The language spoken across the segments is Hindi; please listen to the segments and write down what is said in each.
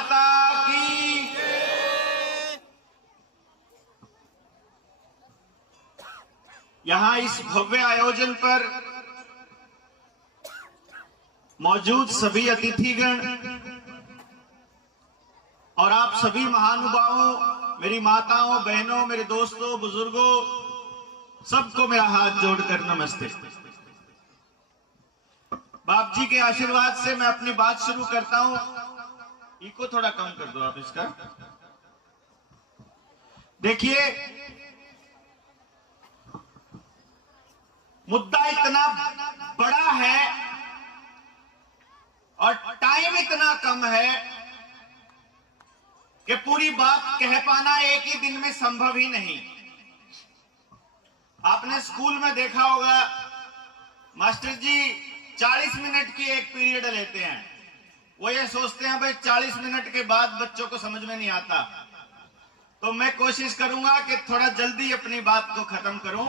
माता की। यहां इस भव्य आयोजन पर मौजूद सभी अतिथिगण और आप सभी महानुभावों, मेरी माताओं, बहनों, मेरे दोस्तों, बुजुर्गों, सबको मेरा हाथ जोड़कर नमस्ते। बाप जी के आशीर्वाद से मैं अपनी बात शुरू करता हूं। इको थोड़ा कम कर दो आप इसका। देखिए, मुद्दा इतना बड़ा है और टाइम इतना कम है कि पूरी बात कह पाना एक ही दिन में संभव ही नहीं। आपने स्कूल में देखा होगा, मास्टर जी 40 मिनट की एक पीरियड लेते हैं। वो ये सोचते हैं भाई 40 मिनट के बाद बच्चों को समझ में नहीं आता। तो मैं कोशिश करूंगा कि थोड़ा जल्दी अपनी बात को खत्म करूं।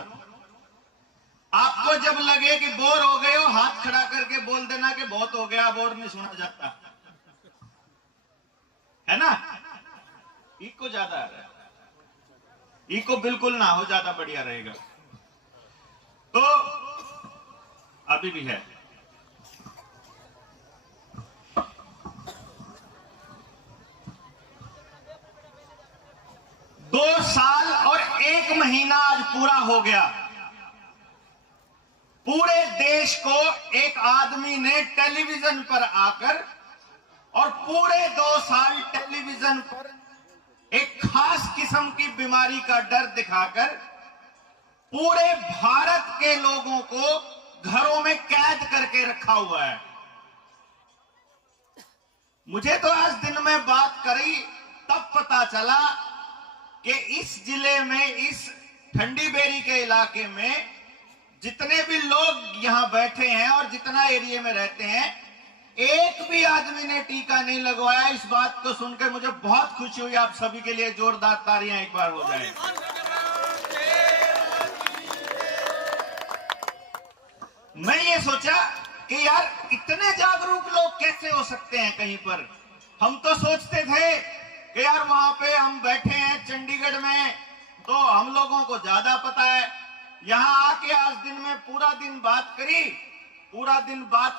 आपको जब लगे कि बोर हो गए हो, हाथ खड़ा करके बोल देना कि बहुत हो गया, बोर नहीं सुना जाता, है ना। इको ज्यादा आ रहा है, इको बिल्कुल ना हो, ज्यादा बढ़िया रहेगा। तो अभी भी है। दो साल और 1 महीना आज पूरा हो गया। पूरे देश को एक आदमी ने टेलीविजन पर आकर और पूरे 2 साल टेलीविजन पर एक खास किस्म की बीमारी का डर दिखाकर पूरे भारत के लोगों को घरों में कैद करके रखा हुआ है। मुझे तो आज दिन में बात करी तब पता चला कि इस जिले में, इस ठंडी बेरी के इलाके में जितने भी लोग यहां बैठे हैं और जितना एरिया में रहते हैं, एक भी आदमी ने टीका नहीं लगवाया। इस बात को सुनकर मुझे बहुत खुशी हुई। आप सभी के लिए जोरदार तालियां एक बार हो जाए। मैं ये सोचा कि यार इतने जागरूक लोग कैसे हो सकते हैं कहीं पर। हम तो सोचते थे कि यार वहां पे हम बैठे हैं चंडीगढ़ में तो हम लोगों को ज्यादा पता है। यहां आके आज दिन में पूरा दिन बात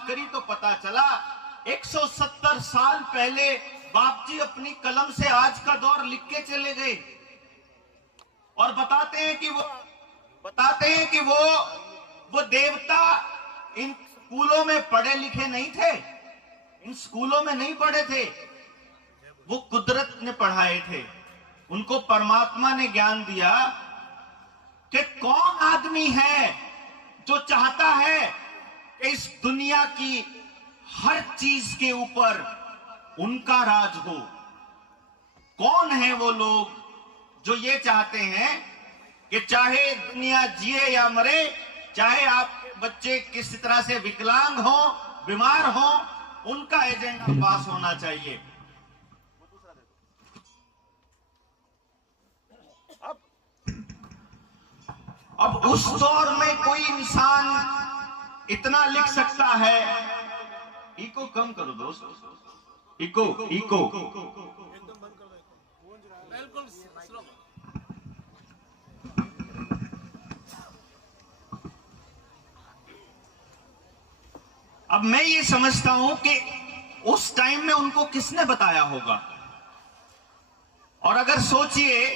करी तो पता चला 170 साल पहले बाप जी अपनी कलम से आज का दौर लिख के चले गए और बताते हैं कि वो देवता इन स्कूलों में पढ़े लिखे नहीं थे, इन स्कूलों में नहीं पढ़े थे, वो कुदरत ने पढ़ाए थे। उनको परमात्मा ने ज्ञान दिया कि कौन आदमी है जो चाहता है कि इस दुनिया की हर चीज के ऊपर उनका राज हो। कौन है वो लोग जो ये चाहते हैं कि चाहे दुनिया जिए या मरे, चाहे आपके बच्चे किसी तरह से विकलांग हो, बीमार हो, उनका एजेंडा पास होना चाहिए। अब उस दौर में कोई इंसान इतना लिख सकता है। इको कम करो दोस्त, इको अब मैं ये समझता हूं कि उस टाइम में उनको किसने बताया होगा। और अगर सोचिए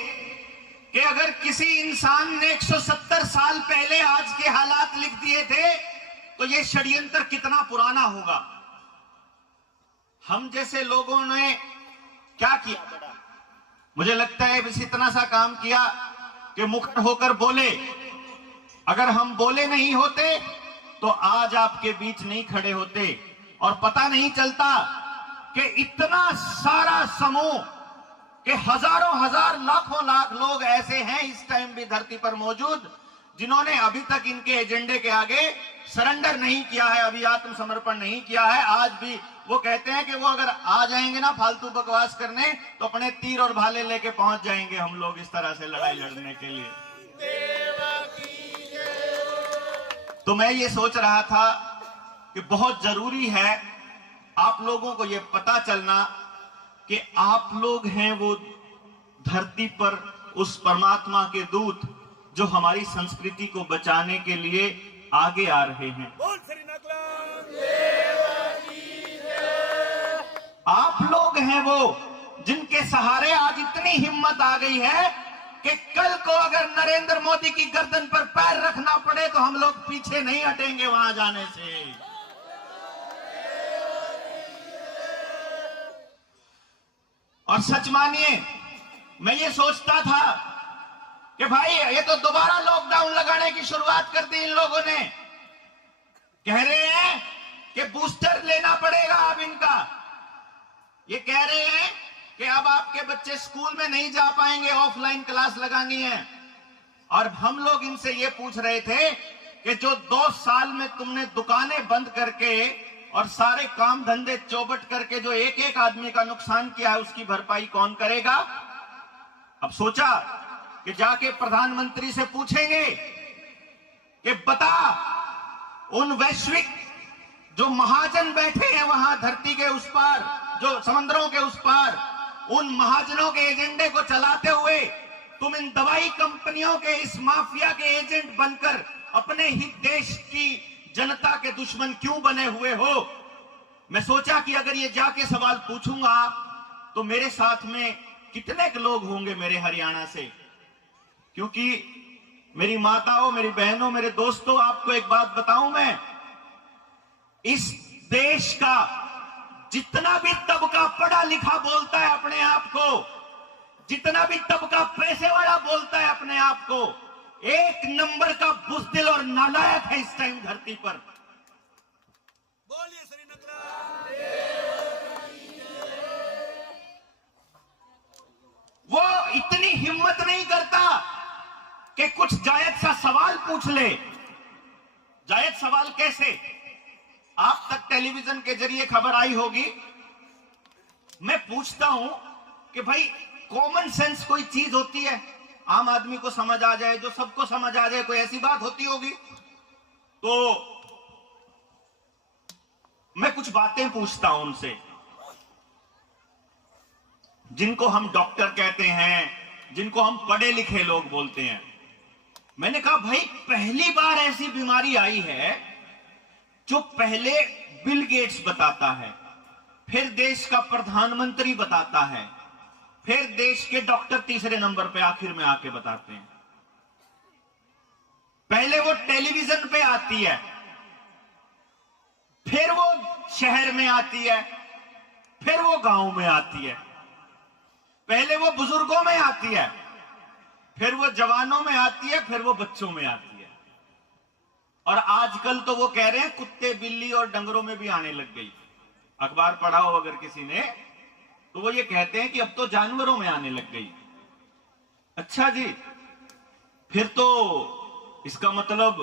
कि अगर किसी इंसान ने 170 साल पहले आज के हालात लिख दिए थे तो ये षड्यंत्र कितना पुराना होगा। हम जैसे लोगों ने क्या किया बड़ा, मुझे लगता है बस इतना सा काम किया कि मुखर होकर बोले। अगर हम बोले नहीं होते तो आज आपके बीच नहीं खड़े होते और पता नहीं चलता कि इतना सारा समूह कि हजारों हजार लाखों लाख लोग ऐसे हैं इस टाइम भी धरती पर मौजूद जिन्होंने अभी तक इनके एजेंडे के आगे सरेंडर नहीं किया है, अभी आत्मसमर्पण नहीं किया है। आज भी वो कहते हैं कि वो अगर आ जाएंगे ना फालतू बकवास करने तो अपने तीर और भाले लेके पहुंच जाएंगे हम लोग इस तरह से लड़ाई लड़ने के लिए। तो मैं ये सोच रहा था कि बहुत जरूरी है आप लोगों को ये पता चलना कि आप लोग हैं वो धरती पर उस परमात्मा के दूत जो हमारी संस्कृति को बचाने के लिए आगे आ रहे हैं। आप लोग हैं वो जिनके सहारे आज इतनी हिम्मत आ गई है कि कल को अगर नरेंद्र मोदी की गर्दन पर पैर रखना पड़े तो हम लोग पीछे नहीं हटेंगे वहां जाने से। और सच मानिए, मैं ये सोचता था कि भाई ये तो दोबारा लॉकडाउन लगाने की शुरुआत कर दी इन लोगों ने। कह रहे हैं कि बूस्टर लेना पड़ेगा अब इनका। ये कह रहे हैं कि अब आपके बच्चे स्कूल में नहीं जा पाएंगे, ऑफलाइन क्लास लगानी है। और हम लोग इनसे ये पूछ रहे थे कि जो 2 साल में तुमने दुकानें बंद करके और सारे काम धंधे चौपट करके जो एक एक आदमी का नुकसान किया है, उसकी भरपाई कौन करेगा? अब सोचा कि जाके प्रधानमंत्री से पूछेंगे कि बता, उन वैश्विक जो महाजन बैठे हैं वहां धरती के उस पार, जो समंदरों के उस पार, उन महाजनों के एजेंडे को चलाते हुए तुम इन दवाई कंपनियों के इस माफिया के एजेंट बनकर अपने ही देश की जनता के दुश्मन क्यों बने हुए हो? मैं सोचा कि अगर ये जाके सवाल पूछूंगा तो मेरे साथ में कितने लोग होंगे मेरे हरियाणा से। क्योंकि मेरी माताओं, मेरी बहनों, मेरे दोस्तों, आपको एक बात बताऊं, मैं इस देश का जितना भी तबका पढ़ा लिखा बोलता है अपने आप को, जितना भी तबका पैसे वाला बोलता है अपने आप को, एक नंबर का बुज़दिल और नालायक है इस टाइम धरती पर। बोलिए श्रीनगर। वो इतनी हिम्मत नहीं करता कि कुछ जायज सा सवाल पूछ ले। जायज सवाल कैसे? आप तक टेलीविजन के जरिए खबर आई होगी। मैं पूछता हूं कि भाई कॉमन सेंस कोई चीज होती है, आम आदमी को समझ आ जाए, जो सबको समझ आ जाए, कोई ऐसी बात होती होगी? तो मैं कुछ बातें पूछता हूं उनसे, जिनको हम डॉक्टर कहते हैं, जिनको हम पढ़े लिखे लोग बोलते हैं। मैंने कहा भाई पहली बार ऐसी बीमारी आई है जो पहले बिल गेट्स बताता है, फिर देश का प्रधानमंत्री बताता है, फिर देश के डॉक्टर तीसरे नंबर पे आखिर में आके बताते हैं। पहले वो टेलीविजन पे आती है, फिर वो शहर में आती है, फिर वो गांव में आती है। पहले वो बुजुर्गों में आती है, फिर वो जवानों में आती है, फिर वो बच्चों में आती है। और आजकल तो वो कह रहे हैं कुत्ते, बिल्ली और डंगरों में भी आने लग गई। अखबार पढ़ा हो अगर किसी ने, तो वो ये कहते हैं कि अब तो जानवरों में आने लग गई। अच्छा जी, फिर तो इसका मतलब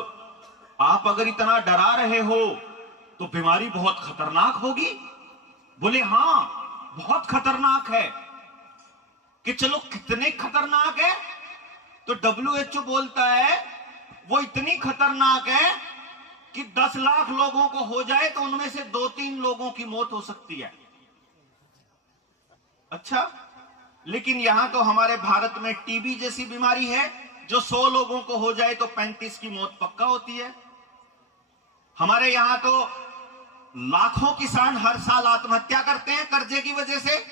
आप अगर इतना डरा रहे हो तो बीमारी बहुत खतरनाक होगी। बोले हां, बहुत खतरनाक है। कि चलो कितने खतरनाक है? तो WHO बोलता है वो इतनी खतरनाक है कि 10 लाख लोगों को हो जाए तो उनमें से 2-3 लोगों की मौत हो सकती है। अच्छा, लेकिन यहां तो हमारे भारत में टीबी जैसी बीमारी है जो 100 लोगों को हो जाए तो 35 की मौत पक्का होती है। हमारे यहां तो लाखों किसान हर साल आत्महत्या करते हैं कर्जे की वजह से।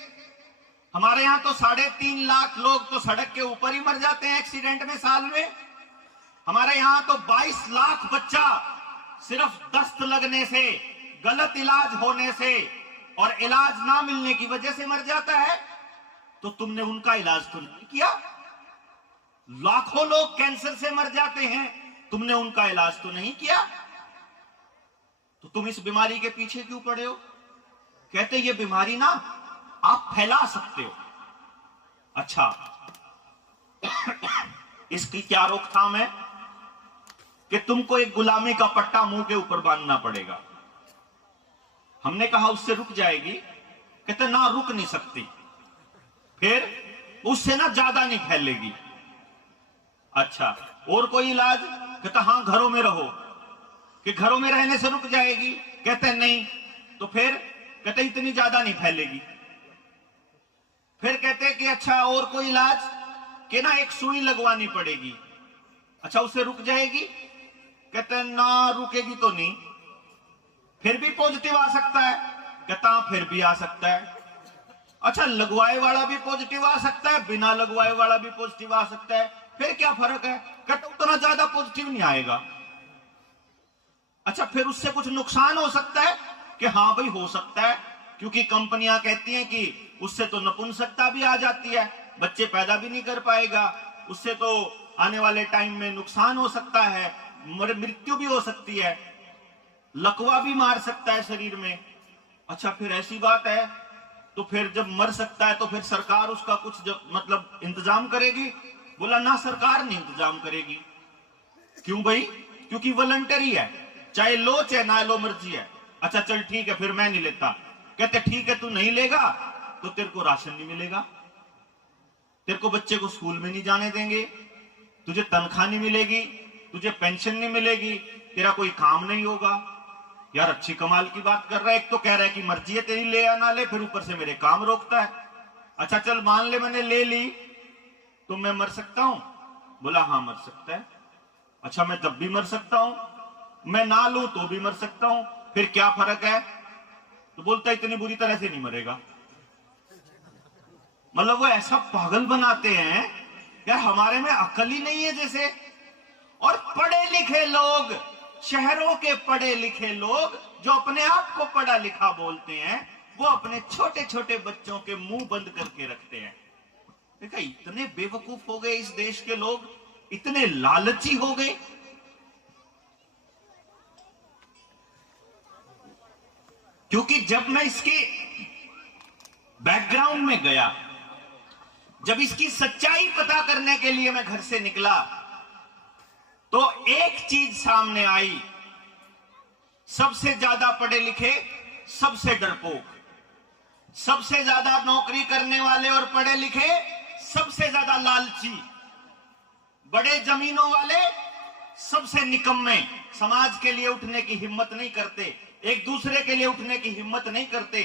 हमारे यहां तो 3.5 लाख लोग तो सड़क के ऊपर ही मर जाते हैं एक्सीडेंट में साल में। हमारे यहां तो 22 लाख बच्चा सिर्फ दस्त लगने से, गलत इलाज होने से और इलाज ना मिलने की वजह से मर जाता है। तो तुमने उनका इलाज तो नहीं किया। लाखों लोग कैंसर से मर जाते हैं, तुमने उनका इलाज तो नहीं किया। तो तुम इस बीमारी के पीछे क्यों पड़े हो? कहते ये बीमारी ना आप फैला सकते हो। अच्छा, इसकी क्या रोकथाम है? कि तुमको एक गुलामी का पट्टा मुंह के ऊपर बांधना पड़ेगा। हमने कहा उससे रुक जाएगी? कहते ना, रुक नहीं सकती। फिर उससे ना ज्यादा नहीं फैलेगी। अच्छा, और कोई इलाज? कहते हां, घरों में रहो। कि घरों में रहने से रुक जाएगी? कहते नहीं। तो फिर? कहते इतनी ज्यादा नहीं फैलेगी। फिर कहते हैं कि अच्छा और कोई इलाज, कि ना एक सुई लगवानी पड़ेगी। अच्छा उससे रुक जाएगी? कहते हैं ना रुकेगी तो नहीं। फिर भी पॉजिटिव आ सकता है? कहता फिर भी आ सकता है। अच्छा लगवाए वाला भी पॉजिटिव आ सकता है, बिना लगवाए वाला भी पॉजिटिव आ सकता है, फिर क्या फर्क है? कहता उतना ज्यादा पॉजिटिव नहीं आएगा। अच्छा फिर उससे कुछ नुकसान हो सकता है? कि हाँ भाई हो सकता है, क्योंकि कंपनियां कहती हैं कि उससे तो नपुंसकता भी आ जाती है, बच्चे पैदा भी नहीं कर पाएगा, उससे तो आने वाले टाइम में नुकसान हो सकता है, मृत्यु भी हो सकती है, लकवा भी मार सकता है शरीर में। अच्छा फिर ऐसी बात है, तो फिर जब मर सकता है तो फिर सरकार उसका कुछ मतलब इंतजाम करेगी? बोला ना, सरकार नहीं इंतजाम करेगी। क्यों भाई? क्योंकि वॉलंटरी है, चाहे लो चाहे ना लो, मर्जी है। अच्छा चल ठीक है, फिर मैं नहीं लेता। कहते ठीक है, तू नहीं लेगा तो तेरे को राशन नहीं मिलेगा, तेरे को बच्चे को स्कूल में नहीं जाने देंगे, तुझे तनख्वाह नहीं मिलेगी, तुझे पेंशन नहीं मिलेगी, तेरा कोई काम नहीं होगा। यार अच्छी कमाल की बात कर रहा है। एक तो कह रहा है कि मर्जी है तेरी, ले या ना ले, फिर ऊपर से मेरे काम रोकता है। अच्छा चल मान ले मैंने ले ली, तो मैं मर सकता हूं? बोला हाँ मर सकता है। अच्छा मैं तब भी मर सकता हूं, मैं ना लूं तो भी मर सकता हूं, फिर क्या फर्क है? तो बोलता इतनी बुरी तरह से नहीं मरेगा। मतलब वो ऐसा पागल बनाते हैं यार, हमारे में अकल ही नहीं है जैसे। और पढ़े लिखे लोग, शहरों के पढ़े लिखे लोग जो अपने आप को पढ़ा लिखा बोलते हैं, वो अपने छोटे छोटे बच्चों के मुंह बंद करके रखते हैं। देखा इतने बेवकूफ हो गए इस देश के लोग, इतने लालची हो गए। क्योंकि जब मैं इसके बैकग्राउंड में गया, जब इसकी सच्चाई पता करने के लिए मैं घर से निकला, तो एक चीज सामने आई, सबसे ज्यादा पढ़े लिखे सबसे डरपोक, सबसे ज्यादा नौकरी करने वाले और पढ़े लिखे सबसे ज्यादा लालची, बड़े जमीनों वाले सबसे निकम्मे, समाज के लिए उठने की हिम्मत नहीं करते, एक दूसरे के लिए उठने की हिम्मत नहीं करते।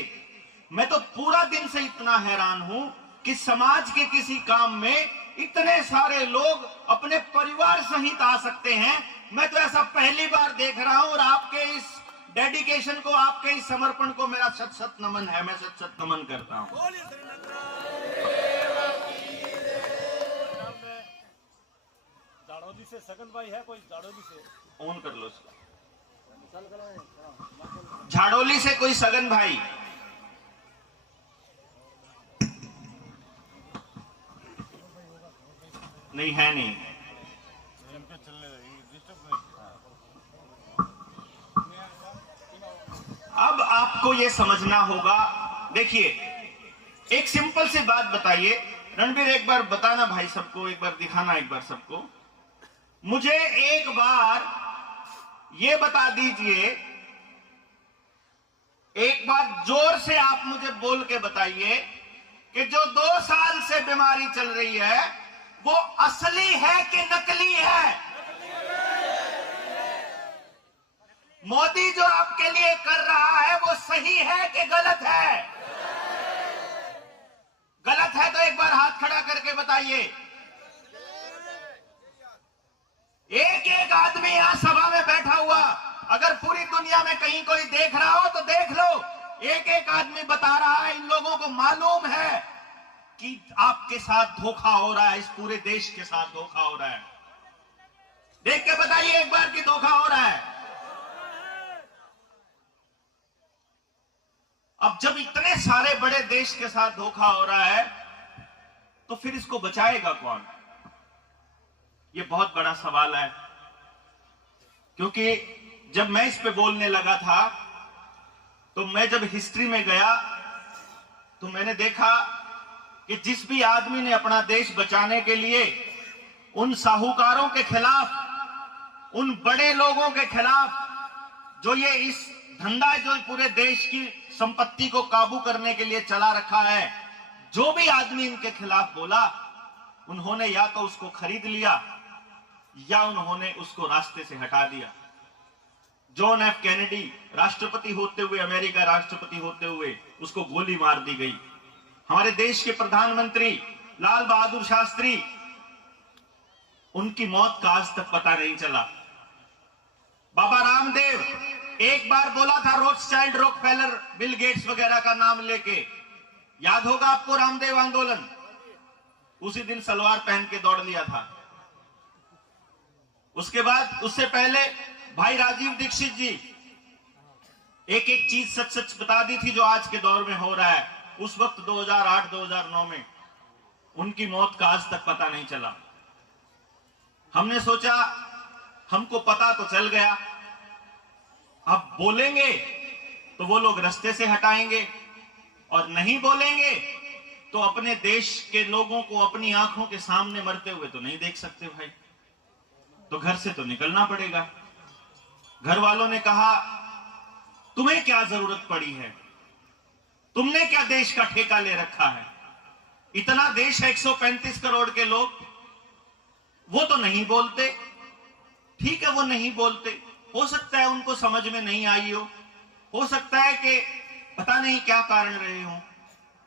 मैं तो पूरा दिन से इतना हैरान हूं कि समाज के किसी काम में इतने सारे लोग अपने परिवार सहित आ सकते हैं। मैं तो ऐसा पहली बार देख रहा हूं, और आपके इस डेडिकेशन को, आपके इस समर्पण को मेरा सत सत नमन है, मैं सत सत नमन करता हूं। झाड़ोली से सगन भाई है कोई? झाड़ोली से ऑन कर लो इसको। झाड़ोली से कोई सगन भाई? नहीं है, नहीं। अब आपको यह समझना होगा, देखिए एक सिंपल सी बात बताइए, रणबीर एक बार बताना भाई सबको, एक बार दिखाना एक बार सबको, मुझे एक बार ये बता दीजिए, एक बार जोर से आप मुझे बोल के बताइए कि जो 2 साल से बीमारी चल रही है वो असली है कि नकली है? मोदी जो आपके लिए कर रहा है वो सही है कि गलत है? गलत है तो एक बार हाथ खड़ा करके बताइए। एक एक आदमी यहां सभा में बैठा हुआ, अगर पूरी दुनिया में कहीं कोई देख रहा हो तो देख लो, एक एक आदमी बता रहा है, इन लोगों को मालूम है कि आपके साथ धोखा हो रहा है, इस पूरे देश के साथ धोखा हो रहा है। देख के बताइए एक बार कि धोखा हो रहा है। अब जब इतने सारे बड़े देश के साथ धोखा हो रहा है तो फिर इसको बचाएगा कौन? ये बहुत बड़ा सवाल है। क्योंकि जब मैं इस पे बोलने लगा था तो मैं जब हिस्ट्री में गया तो मैंने देखा कि जिस भी आदमी ने अपना देश बचाने के लिए उन साहूकारों के खिलाफ, उन बड़े लोगों के खिलाफ जो ये इस धंधा जो पूरे देश की संपत्ति को काबू करने के लिए चला रखा है, जो भी आदमी इनके खिलाफ बोला, उन्होंने या तो उसको खरीद लिया या उन्होंने उसको रास्ते से हटा दिया। जॉन एफ कैनेडी राष्ट्रपति होते हुए, अमेरिका राष्ट्रपति होते हुए उसको गोली मार दी गई। हमारे देश के प्रधानमंत्री लाल बहादुर शास्त्री, उनकी मौत का आज तक पता नहीं चला। बाबा रामदेव एक बार बोला था रोथस्चाइल्ड, रॉकफेलर, बिल गेट्स वगैरह का नाम लेके, याद होगा आपको रामदेव आंदोलन, उसी दिन सलवार पहन के दौड़ लिया था। उसके बाद उससे पहले भाई राजीव दीक्षित जी एक एक चीज सच सच बता दी थी जो आज के दौर में हो रहा है। उस वक्त 2008-2009 में उनकी मौत का आज तक पता नहीं चला। हमने सोचा हमको पता तो चल गया, अब बोलेंगे तो वो लोग रास्ते से हटाएंगे, और नहीं बोलेंगे तो अपने देश के लोगों को अपनी आंखों के सामने मरते हुए तो नहीं देख सकते भाई, तो घर से तो निकलना पड़ेगा। घर वालों ने कहा तुम्हें क्या जरूरत पड़ी है, तुमने क्या देश का ठेका ले रखा है, इतना देश है 135 करोड़ के लोग, वो तो नहीं बोलते। ठीक है, वो नहीं बोलते, हो सकता है उनको समझ में नहीं आई हो सकता है कि पता नहीं क्या कारण रहे हो,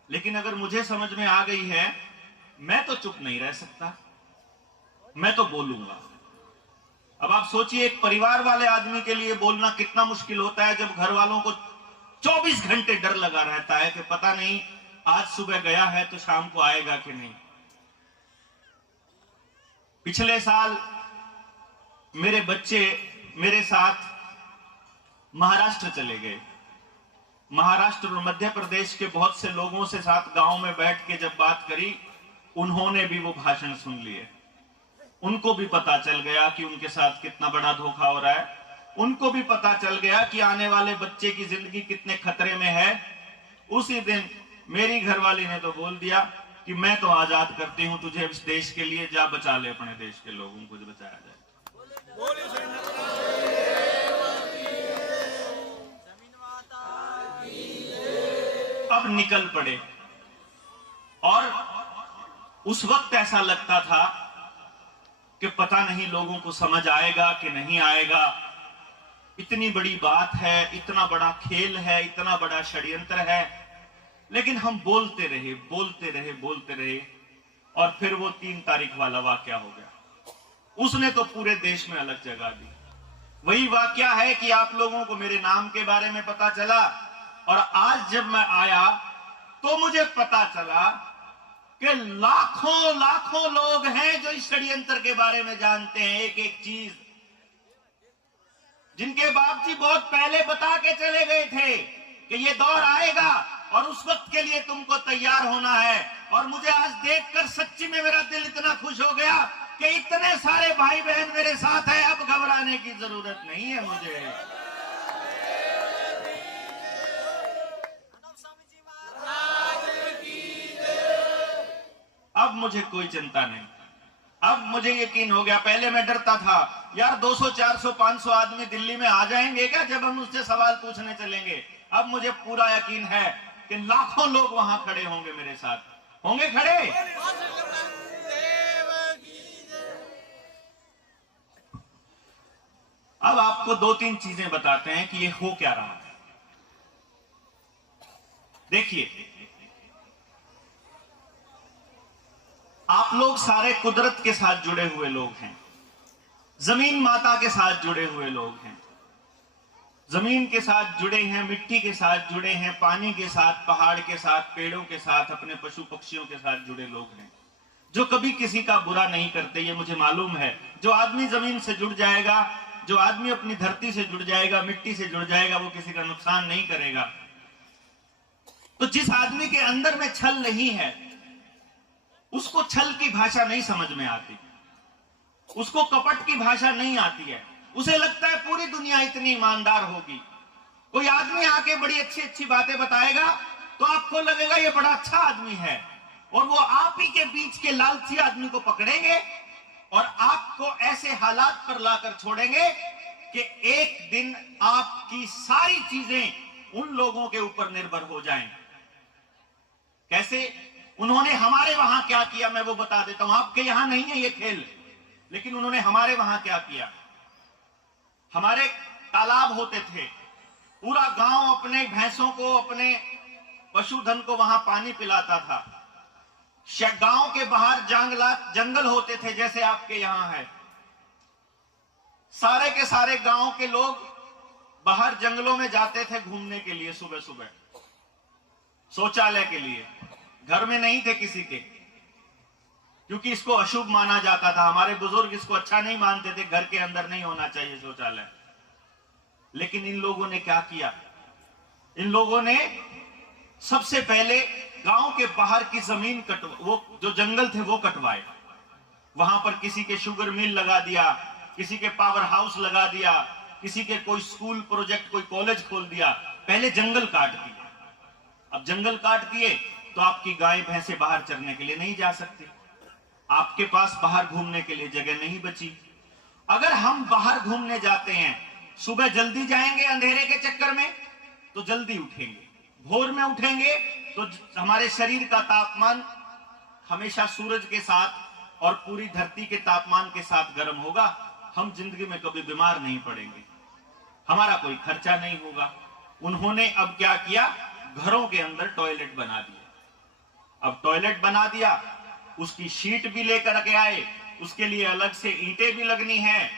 लेकिन अगर मुझे समझ में आ गई है, मैं तो चुप नहीं रह सकता, मैं तो बोलूंगा। अब आप सोचिए एक परिवार वाले आदमी के लिए बोलना कितना मुश्किल होता है, जब घर वालों को 24 घंटे डर लगा रहता है कि पता नहीं आज सुबह गया है तो शाम को आएगा कि नहीं। पिछले साल मेरे बच्चे मेरे साथ महाराष्ट्र चले गए। महाराष्ट्र और मध्य प्रदेश के बहुत से लोगों से साथ गांव में बैठ के जब बात करी, उन्होंने भी वो भाषण सुन लिए। उनको भी पता चल गया कि उनके साथ कितना बड़ा धोखा हो रहा है, उनको भी पता चल गया कि आने वाले बच्चे की जिंदगी कितने खतरे में है। उसी दिन मेरी घरवाली ने तो बोल दिया कि मैं तो आजाद करती हूं तुझे इस देश के लिए, जा बचा ले अपने देश के लोगों को, जो बचाया जाए। अब निकल पड़े, और उस वक्त ऐसा लगता था कि पता नहीं लोगों को समझ आएगा कि नहीं आएगा। इतनी बड़ी बात है, इतना बड़ा खेल है, इतना बड़ा षड्यंत्र है, लेकिन हम बोलते रहे बोलते रहे बोलते रहे, और फिर वो 3 तारीख वाला वाकया हो गया। उसने तो पूरे देश में अलग जगह दी। वही वाकया है कि आप लोगों को मेरे नाम के बारे में पता चला, और आज जब मैं आया तो मुझे पता चला कि लाखों लाखों लोग हैं जो इस षड्यंत्र के बारे में जानते हैं, एक एक चीज, जिनके बाप जी बहुत पहले बता के चले गए थे कि ये दौर आएगा और उस वक्त के लिए तुमको तैयार होना है। और मुझे आज देखकर सच्ची में मेरा दिल इतना खुश हो गया कि इतने सारे भाई बहन मेरे साथ हैं, अब घबराने की जरूरत नहीं है मुझे। अब मुझे कोई चिंता नहीं, अब मुझे यकीन हो गया। पहले मैं डरता था यार 200, 400, 500 आदमी दिल्ली में आ जाएंगे क्या जब हम उससे सवाल पूछने चलेंगे। अब मुझे पूरा यकीन है कि लाखों लोग वहां खड़े होंगे, मेरे साथ होंगे खड़े। अब आपको 2-3 चीजें बताते हैं कि ये हो क्या रहा है। देखिए, आप लोग सारे कुदरत के साथ जुड़े हुए लोग हैं, जमीन माता के साथ जुड़े हुए लोग हैं, जमीन के साथ जुड़े हैं, मिट्टी के साथ जुड़े हैं, पानी के साथ, पहाड़ के साथ, पेड़ों के साथ, अपने पशु पक्षियों के साथ जुड़े लोग हैं, जो कभी किसी का बुरा नहीं करते। ये मुझे मालूम है। जो आदमी जमीन से जुड़ जाएगा, जो आदमी अपनी धरती से जुड़ जाएगा, मिट्टी से जुड़ जाएगा, वो किसी का नुकसान नहीं करेगा। तो जिस आदमी के अंदर में छल नहीं है, उसको छल की भाषा नहीं समझ में आती, उसको कपट की भाषा नहीं आती है। उसे लगता है पूरी दुनिया इतनी ईमानदार होगी। कोई आदमी आके बड़ी अच्छी अच्छी बातें बताएगा तो आपको लगेगा ये बड़ा अच्छा आदमी है, और वो आप ही के बीच के लालची आदमी को पकड़ेंगे और आपको ऐसे हालात पर लाकर छोड़ेंगे कि एक दिन आपकी सारी चीजें उन लोगों के ऊपर निर्भर हो जाएं। कैसे? उन्होंने हमारे वहां क्या किया मैं वो बता देता हूं। आपके यहां नहीं है ये खेल, लेकिन उन्होंने हमारे वहां क्या किया। हमारे तालाब होते थे, पूरा गांव अपने भैंसों को, अपने पशुधन को वहां पानी पिलाता था। गांव के बाहर जंगल होते थे, जैसे आपके यहां है। सारे के सारे गांव के लोग बाहर जंगलों में जाते थे घूमने के लिए सुबह सुबह, शौचालय के लिए। घर में नहीं थे किसी के, क्योंकि इसको अशुभ माना जाता था। हमारे बुजुर्ग इसको अच्छा नहीं मानते थे, घर के अंदर नहीं होना चाहिए शौचालय। लेकिन इन लोगों ने क्या किया? इन लोगों ने सबसे पहले गांव के बाहर की जमीन वो जो जंगल थे वो कटवाए। वहां पर किसी के शुगर मिल लगा दिया, किसी के पावर हाउस लगा दिया, किसी के कोई स्कूल प्रोजेक्ट, कोई कॉलेज खोल दिया। पहले जंगल काट दिए। अब जंगल काट दिए तो आपकी गाय भैंसे बाहर चरने के लिए नहीं जा सकती, आपके पास बाहर घूमने के लिए जगह नहीं बची। अगर हम बाहर घूमने जाते हैं, सुबह जल्दी जाएंगे अंधेरे के चक्कर में तो जल्दी उठेंगे, भोर में उठेंगे तो हमारे शरीर का तापमान हमेशा सूरज के साथ और पूरी धरती के तापमान के साथ गर्म होगा। हम जिंदगी में कभी बीमार नहीं पड़ेंगे, हमारा कोई खर्चा नहीं होगा। उन्होंने अब क्या किया? घरों के अंदर टॉयलेट बना दिया। अब टॉयलेट बना दिया, उसकी शीट भी लेकर के आए, उसके लिए अलग से ईंटें भी लगनी है,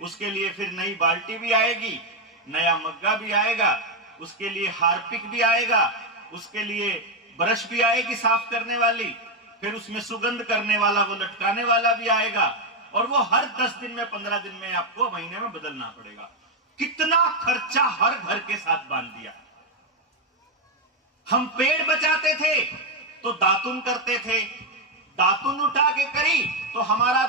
उसके लिए फिर नई बाल्टी भी आएगी, नया मग्गा भी आएगा, उसके लिए हार्पिक भी आएगा, उसके लिए ब्रश भी आएगी साफ करने वाली, फिर उसमें सुगंध करने वाला, वो लटकाने वाला भी आएगा, और वो हर 10 दिन में 15 दिन में आपको महीने में बदलना पड़ेगा। कितना खर्चा हर घर के साथ बांध दिया। हम पेड़ बचाते थे तो दातुन करते थे, दातुन उठा के करी तो हमारा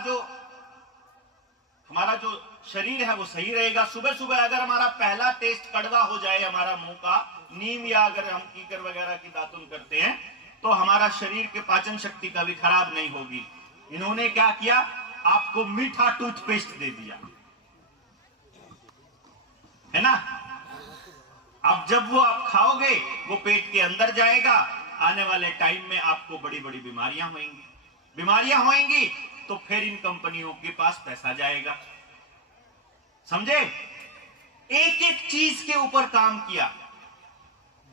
जो शरीर है वो सही रहेगा। सुबह सुबह अगर हमारा पहला टेस्ट कड़वा हो जाए हमारा मुंह का, नीम या अगर हम कीकर वगैरह की दातुन करते हैं तो हमारा शरीर के पाचन शक्ति का भी खराब नहीं होगी। इन्होंने क्या किया? आपको मीठा टूथपेस्ट दे दिया, है ना? अब जब वो आप खाओगे वो पेट के अंदर जाएगा, आने वाले टाइम में आपको बड़ी बड़ी बीमारियां होंगी तो फिर इन कंपनियों के पास पैसा जाएगा। समझे? एक एक चीज के ऊपर काम किया।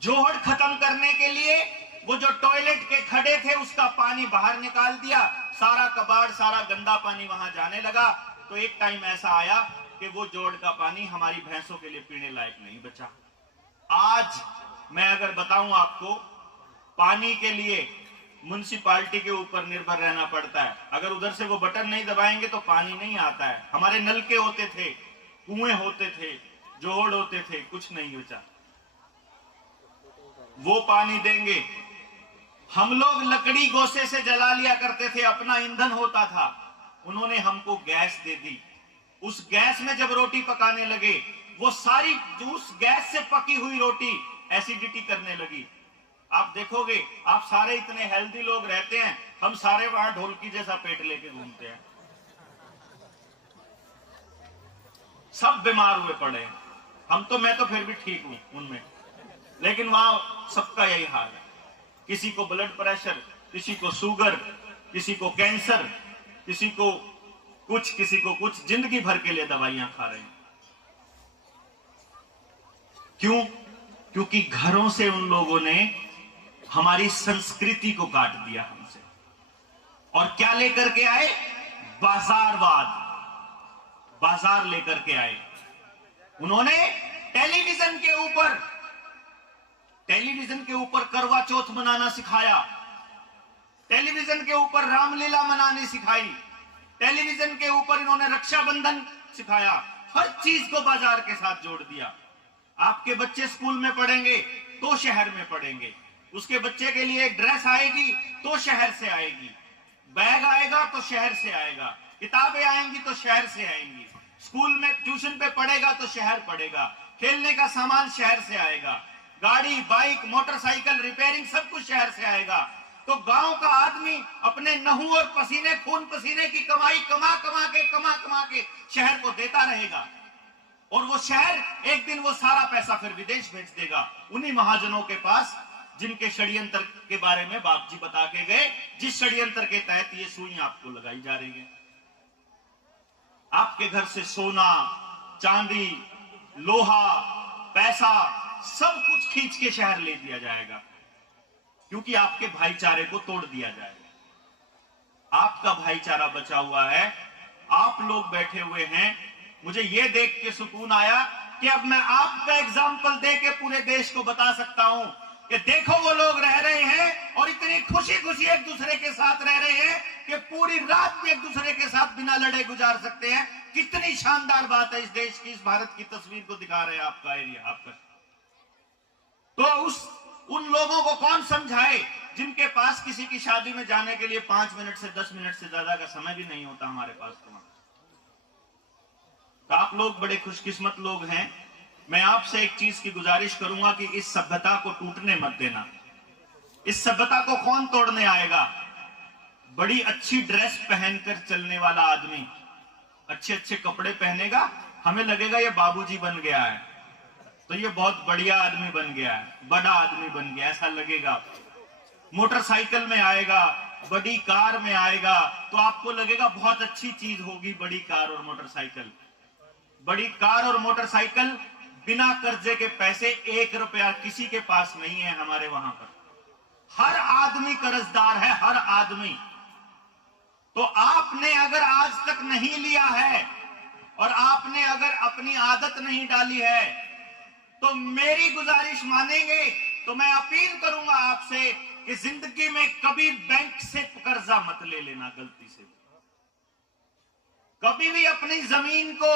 जोहड़ खत्म करने के लिए वो जो टॉयलेट के खड़े थे उसका पानी बाहर निकाल दिया, सारा कबाड़, सारा गंदा पानी वहां जाने लगा। तो एक टाइम ऐसा आया कि वो जोड़ का पानी हमारी भैंसों के लिए पीने लायक नहीं बचा। आज मैं अगर बताऊं आपको, पानी के लिए म्युनिसिपालिटी के ऊपर निर्भर रहना पड़ता है। अगर उधर से वो बटन नहीं दबाएंगे तो पानी नहीं आता है। हमारे नलके होते थे, कुएं होते थे, जोड़ होते थे, कुछ नहीं बचा। वो पानी देंगे। हम लोग लकड़ी गोसे से जला लिया करते थे, अपना ईंधन होता था। उन्होंने हमको गैस दे दी। उस गैस में जब रोटी पकाने लगे, वो सारी उस गैस से पकी हुई रोटी एसिडिटी करने लगी। आप देखोगे, आप सारे इतने हेल्दी लोग रहते हैं, हम सारे वहां ढोलकी जैसा पेट लेके घूमते हैं, सब बीमार हुए पड़े हैं। मैं तो फिर भी ठीक हूं उनमें, लेकिन वहां सबका यही हाल है। किसी को ब्लड प्रेशर, किसी को शुगर, किसी को कैंसर, किसी को कुछ, जिंदगी भर के लिए दवाइयां खा रहे हैं। क्यों? क्योंकि घरों से उन लोगों ने हमारी संस्कृति को काट दिया हमसे। और क्या लेकर के आए? बाजारवाद, बाजार लेकर के आए। उन्होंने टेलीविजन के ऊपर करवा चौथ मनाना सिखाया, टेलीविजन के ऊपर रामलीला मनानी सिखाई, टेलीविजन के ऊपर इन्होंने रक्षाबंधन सिखाया। हर चीज को बाजार के साथ जोड़ दिया। आपके बच्चे स्कूल में पढ़ेंगे तो शहर में पढ़ेंगे, उसके बच्चे के लिए ड्रेस आएगी तो शहर से आएगी, बैग आएगा तो शहर से आएगा, किताबें आएंगी तो शहर से आएंगी, स्कूल में ट्यूशन पे पढ़ेगा तो शहर पढ़ेगा, खेलने का सामान शहर से आएगा, गाड़ी, बाइक, मोटरसाइकिल, रिपेयरिंग सब कुछ शहर से आएगा। तो गांव का आदमी अपने नहू और पसीने, खून पसीने की कमाई कमा कमा के शहर को देता रहेगा। और वो शहर एक दिन वो सारा पैसा फिर विदेश भेज देगा उन्हीं महाजनों के पास, जिनके षड्यंत्र के बारे में बाप जी बता के गए, जिस षड्यंत्र के तहत ये सुई आपको लगाई जा रही है। आपके घर से सोना, चांदी, लोहा, पैसा सब कुछ खींच के शहर ले दिया जाएगा। क्योंकि आपके भाईचारे को तोड़ दिया जाएगा। आपका भाईचारा बचा हुआ है, आप लोग बैठे हुए हैं। मुझे यह देख के सुकून आया कि अब मैं आपका एग्जाम्पल दे के पूरे देश को बता सकता हूं कि देखो वो लोग रह रहे हैं और इतनी खुशी खुशी एक दूसरे के साथ रह रहे हैं कि पूरी रात भी एक दूसरे के साथ बिना लड़े गुजार सकते हैं। कितनी शानदार बात है इस देश की, इस भारत की तस्वीर को दिखा रहे हैं आपका एरिया, आपका। तो उन लोगों को कौन समझाए जिनके पास किसी की शादी में जाने के लिए 5 मिनट से 10 मिनट से ज्यादा का समय भी नहीं होता हमारे पास। तो आप लोग बड़े खुशकिस्मत लोग हैं। मैं आपसे एक चीज की गुजारिश करूंगा कि इस सभ्यता को टूटने मत देना। इस सभ्यता को कौन तोड़ने आएगा? बड़ी अच्छी ड्रेस पहनकर चलने वाला आदमी अच्छे अच्छे कपड़े पहनेगा, हमें लगेगा ये बाबूजी बन गया है, तो ये बहुत बढ़िया आदमी बन गया है, बड़ा आदमी बन गया, ऐसा लगेगा। मोटरसाइकिल में आएगा, बड़ी कार में आएगा, तो आपको लगेगा बहुत अच्छी चीज होगी बड़ी कार और मोटरसाइकिल। बड़ी कार और मोटरसाइकिल बिना कर्जे के पैसे 1 रुपया किसी के पास नहीं है हमारे वहां पर। हर आदमी कर्जदार है, हर आदमी। तो आपने अगर आज तक नहीं लिया है और आपने अगर अपनी आदत नहीं डाली है, तो मेरी गुजारिश मानेंगे तो मैं अपील करूंगा आपसे कि जिंदगी में कभी बैंक से कर्जा मत ले लेना गलती से। कभी भी अपनी जमीन को,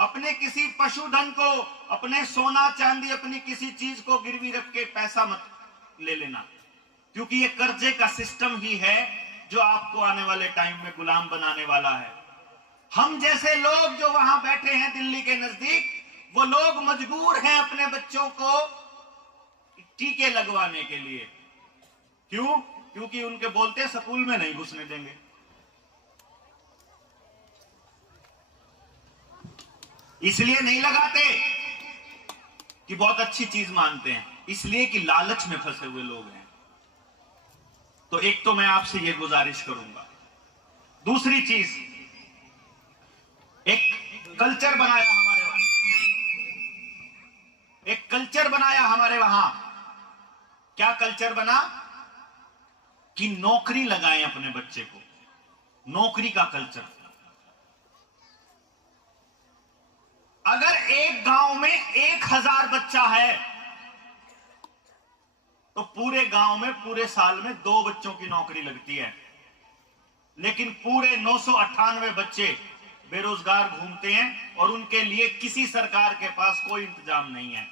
अपने किसी पशुधन को, अपने सोना चांदी, अपनी किसी चीज को गिरवी रख के पैसा मत ले लेना, क्योंकि ये कर्जे का सिस्टम ही है जो आपको आने वाले टाइम में गुलाम बनाने वाला है। हम जैसे लोग जो वहां बैठे हैं दिल्ली के नजदीक, वो लोग मजबूर हैं अपने बच्चों को टीके लगवाने के लिए। क्यों? क्योंकि उनके बोलते स्कूल में नहीं घुसने देंगे। इसलिए नहीं लगाते कि बहुत अच्छी चीज मानते हैं, इसलिए कि लालच में फंसे हुए लोग हैं। तो एक तो मैं आपसे यह गुजारिश करूंगा। दूसरी चीज, एक कल्चर बनाया हमारे वहां, एक कल्चर बनाया हमारे वहां। क्या कल्चर बना? कि नौकरी लगाएं अपने बच्चे को, नौकरी का कल्चर। अगर एक गांव में 1000 बच्चा है तो पूरे गांव में पूरे साल में 2 बच्चों की नौकरी लगती है, लेकिन पूरे 998 बच्चे बेरोजगार घूमते हैं और उनके लिए किसी सरकार के पास कोई इंतजाम नहीं है।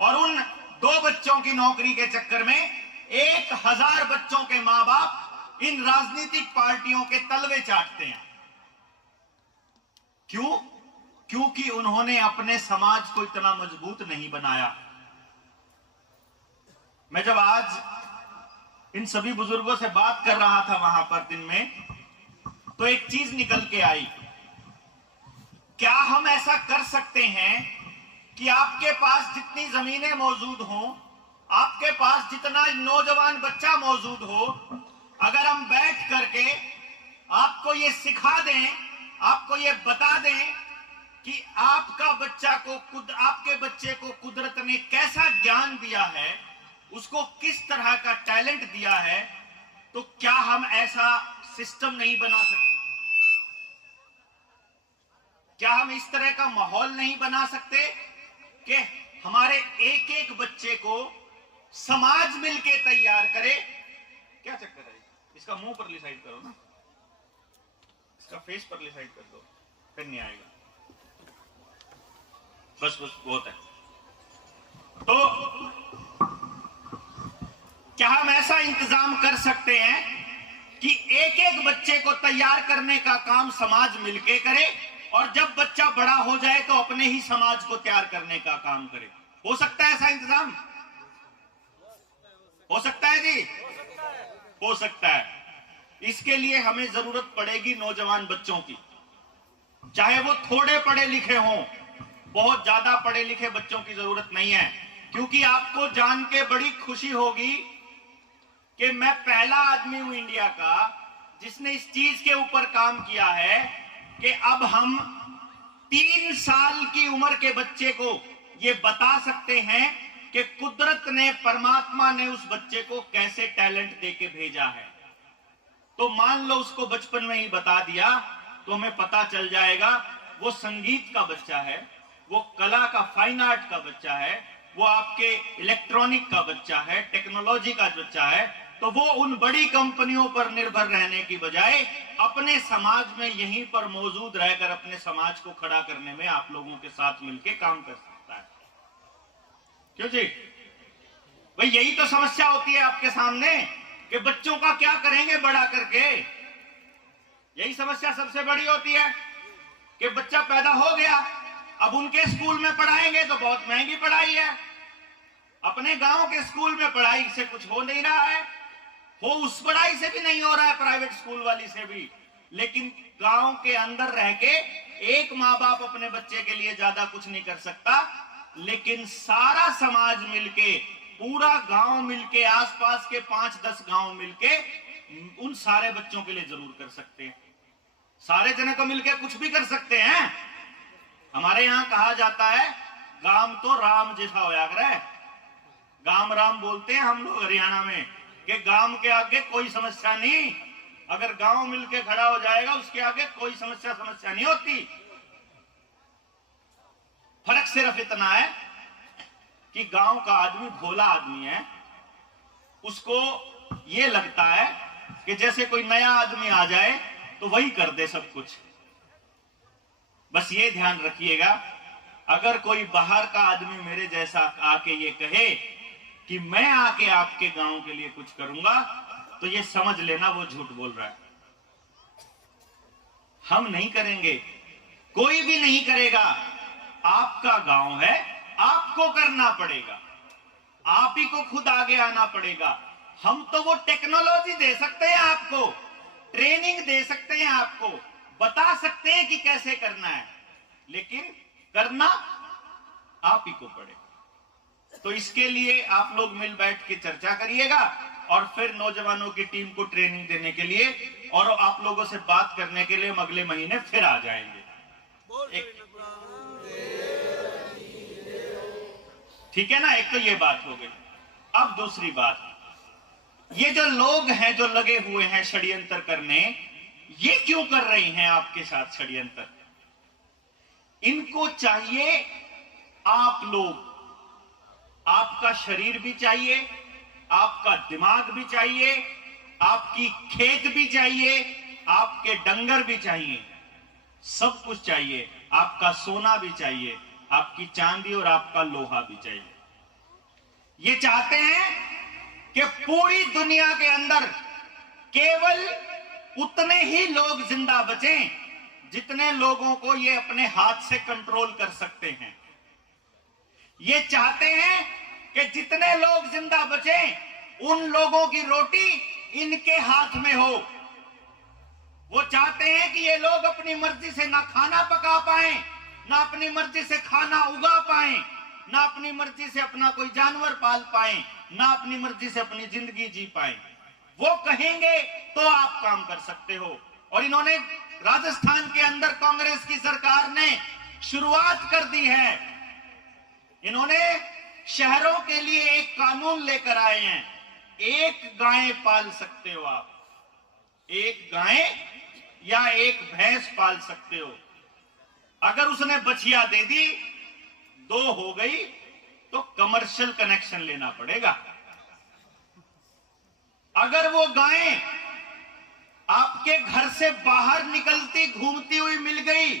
और उन 2 बच्चों की नौकरी के चक्कर में 1000 बच्चों के मां बाप इन राजनीतिक पार्टियों के तलवे चाटते हैं। क्यों? क्योंकि उन्होंने अपने समाज को इतना मजबूत नहीं बनाया। मैं जब आज इन सभी बुजुर्गों से बात कर रहा था वहां पर दिन में, तो एक चीज निकल के आई। क्या हम ऐसा कर सकते हैं कि आपके पास जितनी जमीनें मौजूद हों, आपके पास जितना नौजवान बच्चा मौजूद हो, अगर हम बैठ करके आपको ये सिखा दें, आपको ये बता दें कि आपके बच्चे को कुदरत ने कैसा ज्ञान दिया है, उसको किस तरह का टैलेंट दिया है, तो क्या हम ऐसा सिस्टम नहीं बना सकते? क्या हम इस तरह का माहौल नहीं बना सकते कि हमारे एक एक बच्चे को समाज मिलके तैयार करे? क्या चक्कर है? इसका मुंह पर लिसाइड करो ना, इसका फेस पर लिसाइड कर दो, फिर नहीं आएगा। बस बहुत है। तो क्या हम ऐसा इंतजाम कर सकते हैं कि एक एक बच्चे को तैयार करने का काम समाज मिलके करे, और जब बच्चा बड़ा हो जाए तो अपने ही समाज को तैयार करने का काम करे? हो सकता है ऐसा इंतजाम? हो सकता है जी? हो सकता है। इसके लिए हमें जरूरत पड़ेगी नौजवान बच्चों की, चाहे वो थोड़े पढ़े लिखे हों, बहुत ज्यादा पढ़े लिखे बच्चों की जरूरत नहीं है। क्योंकि आपको जान के बड़ी खुशी होगी कि मैं पहला आदमी हूं इंडिया का जिसने इस चीज के ऊपर काम किया है कि अब हम 3 साल की उम्र के बच्चे को ये बता सकते हैं कि कुदरत ने, परमात्मा ने उस बच्चे को कैसे टैलेंट देके भेजा है। तो मान लो उसको बचपन में ही बता दिया तो हमें पता चल जाएगा वो संगीत का बच्चा है, वो कला का, फाइन आर्ट का बच्चा है, वो आपके इलेक्ट्रॉनिक का बच्चा है, टेक्नोलॉजी का बच्चा है, तो वो उन बड़ी कंपनियों पर निर्भर रहने की बजाय अपने समाज में यहीं पर मौजूद रहकर अपने समाज को खड़ा करने में आप लोगों के साथ मिलकर काम कर सकता है। क्यों जी भाई, यही तो समस्या होती है आपके सामने कि बच्चों का क्या करेंगे बड़ा करके। यही समस्या सबसे बड़ी होती है कि बच्चा पैदा हो गया, अब उनके स्कूल में पढ़ाएंगे तो बहुत महंगी पढ़ाई है, अपने गांव के स्कूल में पढ़ाई से कुछ हो नहीं रहा है, हो उस पढ़ाई से भी नहीं हो रहा है, प्राइवेट स्कूल वाली से भी। लेकिन गांव के अंदर रह के एक माँ बाप अपने बच्चे के लिए ज्यादा कुछ नहीं कर सकता, लेकिन सारा समाज मिलके, पूरा गांव मिलके, आसपास के 5-10 गांव मिलके उन सारे बच्चों के लिए जरूर कर सकते हैं। सारे जने को मिलके कुछ भी कर सकते हैं। हमारे यहां कहा जाता है गांव तो राम जैसा होया करे, गांव राम बोलते हैं हम लोग हरियाणा में, कि गांव के आगे कोई समस्या नहीं, अगर गांव मिलके खड़ा हो जाएगा उसके आगे कोई समस्या नहीं होती। फर्क सिर्फ इतना है कि गांव का आदमी भोला आदमी है, उसको ये लगता है कि जैसे कोई नया आदमी आ जाए तो वही कर दे सब कुछ। बस ये ध्यान रखिएगा, अगर कोई बाहर का आदमी मेरे जैसा आके ये कहे कि मैं आके आपके गांव के लिए कुछ करूंगा, तो ये समझ लेना वो झूठ बोल रहा है। हम नहीं करेंगे, कोई भी नहीं करेगा। आपका गांव है, आपको करना पड़ेगा, आप ही को खुद आगे आना पड़ेगा। हम तो वो टेक्नोलॉजी दे सकते हैं आपको, ट्रेनिंग दे सकते हैं आपको, बता सकते हैं कि कैसे करना है, लेकिन करना आप ही को पड़ेगा। तो इसके लिए आप लोग मिल बैठ के चर्चा करिएगा और फिर नौजवानों की टीम को ट्रेनिंग देने के लिए और आप लोगों से बात करने के लिए हम अगले महीने फिर आ जाएंगे। ठीक है ना, एक तो ये बात हो गई। अब दूसरी बात, ये जो लोग हैं जो लगे हुए हैं षड्यंत्र करने, ये क्यों कर रहे हैं आपके साथ षड्यंत्र? इनको चाहिए आप लोग, आपका शरीर भी चाहिए, आपका दिमाग भी चाहिए, आपकी खेत भी चाहिए, आपके डंगर भी चाहिए, सब कुछ चाहिए, आपका सोना भी चाहिए, आपकी चांदी और आपका लोहा भी चाहिए। ये चाहते हैं कि पूरी दुनिया के अंदर केवल उतने ही लोग जिंदा बचें जितने लोगों को ये अपने हाथ से कंट्रोल कर सकते हैं। ये चाहते हैं कि जितने लोग जिंदा बचें उन लोगों की रोटी इनके हाथ में हो। वो चाहते हैं कि ये लोग अपनी मर्जी से ना खाना पका पाए, ना अपनी मर्जी से खाना उगा पाए, ना अपनी मर्जी से अपना कोई जानवर पाल पाए, ना अपनी मर्जी से अपनी जिंदगी जी पाए। वो कहेंगे तो आप काम कर सकते हो। और इन्होंने राजस्थान के अंदर कांग्रेस की सरकार ने शुरुआत कर दी है। इन्होंने शहरों के लिए एक कानून लेकर आए हैं, एक गाय पाल सकते हो आप, एक गाय या एक भैंस पाल सकते हो। अगर उसने बछिया दे दी, 2 हो गई, तो कमर्शियल कनेक्शन लेना पड़ेगा। अगर वो गाय आपके घर से बाहर निकलती घूमती हुई मिल गई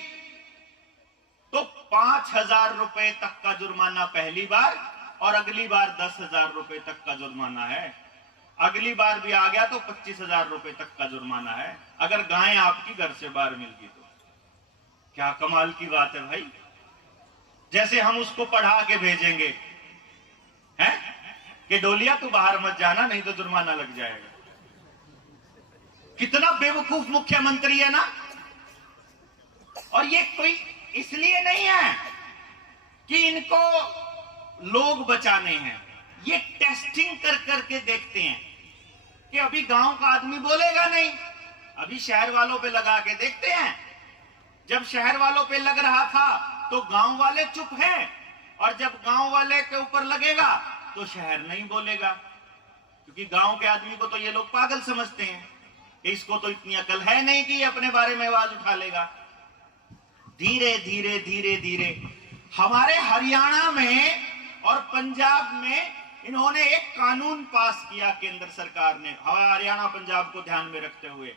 तो 5,000 रुपए तक का जुर्माना पहली बार, और अगली बार 10,000 रुपए तक का जुर्माना है। अगली बार भी आ गया तो 25,000 रुपए तक का जुर्माना है, अगर गाय आपकी घर से बाहर मिल गई तो। क्या कमाल की बात है भाई। जैसे हम उसको पढ़ा के भेजेंगे हैं कि डोलिया तू बाहर मत जाना नहीं तो जुर्माना लग जाएगा। कितना बेवकूफ मुख्यमंत्री है ना। और ये कोई इसलिए नहीं है कि इनको लोग बचाने हैं, ये टेस्टिंग कर करके देखते हैं कि अभी गांव का आदमी बोलेगा नहीं, अभी शहर वालों पे लगा के देखते हैं। जब शहर वालों पे लग रहा था तो गांव वाले चुप हैं, और जब गांव वाले के ऊपर लगेगा तो शहर नहीं बोलेगा, क्योंकि गांव के आदमी को तो ये लोग पागल समझते हैं कि इसको तो इतनी अकल है नहीं कि अपने बारे में आवाज उठा लेगा। धीरे धीरे धीरे धीरे हमारे हरियाणा में और पंजाब में इन्होंने एक कानून पास किया, केंद्र सरकार ने, हरियाणा पंजाब को ध्यान में रखते हुए,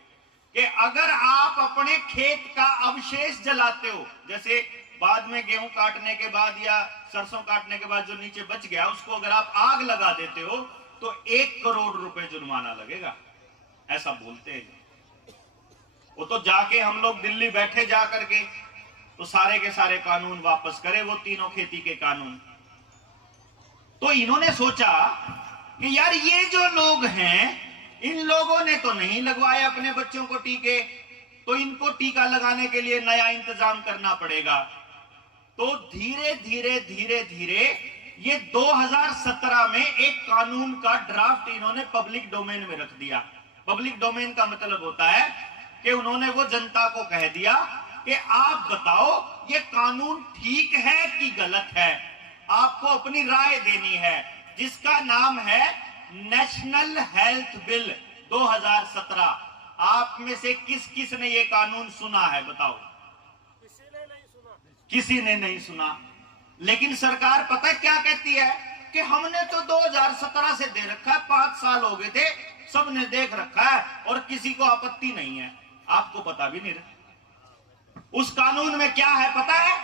कि अगर आप अपने खेत का अवशेष जलाते हो, जैसे बाद में गेहूं काटने के बाद या सरसों काटने के बाद जो नीचे बच गया उसको अगर आप आग लगा देते हो तो 1 करोड़ रुपए जुर्माना लगेगा, ऐसा बोलते हैं। वो तो जाके हम लोग दिल्ली बैठे जा करके तो सारे के सारे कानून वापस करे, वो तीनों खेती के कानून। तो इन्होंने सोचा कि यार ये जो लोग हैं इन लोगों ने तो नहीं लगवाए अपने बच्चों को टीके, तो इनको टीका लगाने के लिए नया इंतजाम करना पड़ेगा। तो धीरे धीरे धीरे धीरे ये 2017 में एक कानून का ड्राफ्ट इन्होंने पब्लिक डोमेन में रख दिया। पब्लिक डोमेन का मतलब होता है कि उन्होंने वो जनता को कह दिया कि आप बताओ ये कानून ठीक है कि गलत है, आपको अपनी राय देनी है, जिसका नाम है नेशनल हेल्थ बिल 2017। आप में से किस किस ने ये कानून सुना है, बताओ? किसी ने नहीं सुना। लेकिन सरकार पता है क्या कहती है कि हमने तो 2017 से दे रखा है, 5 साल हो गए थे, सबने देख रखा है और किसी को आपत्ति नहीं है। आपको पता भी नहीं उस कानून में क्या है, पता है?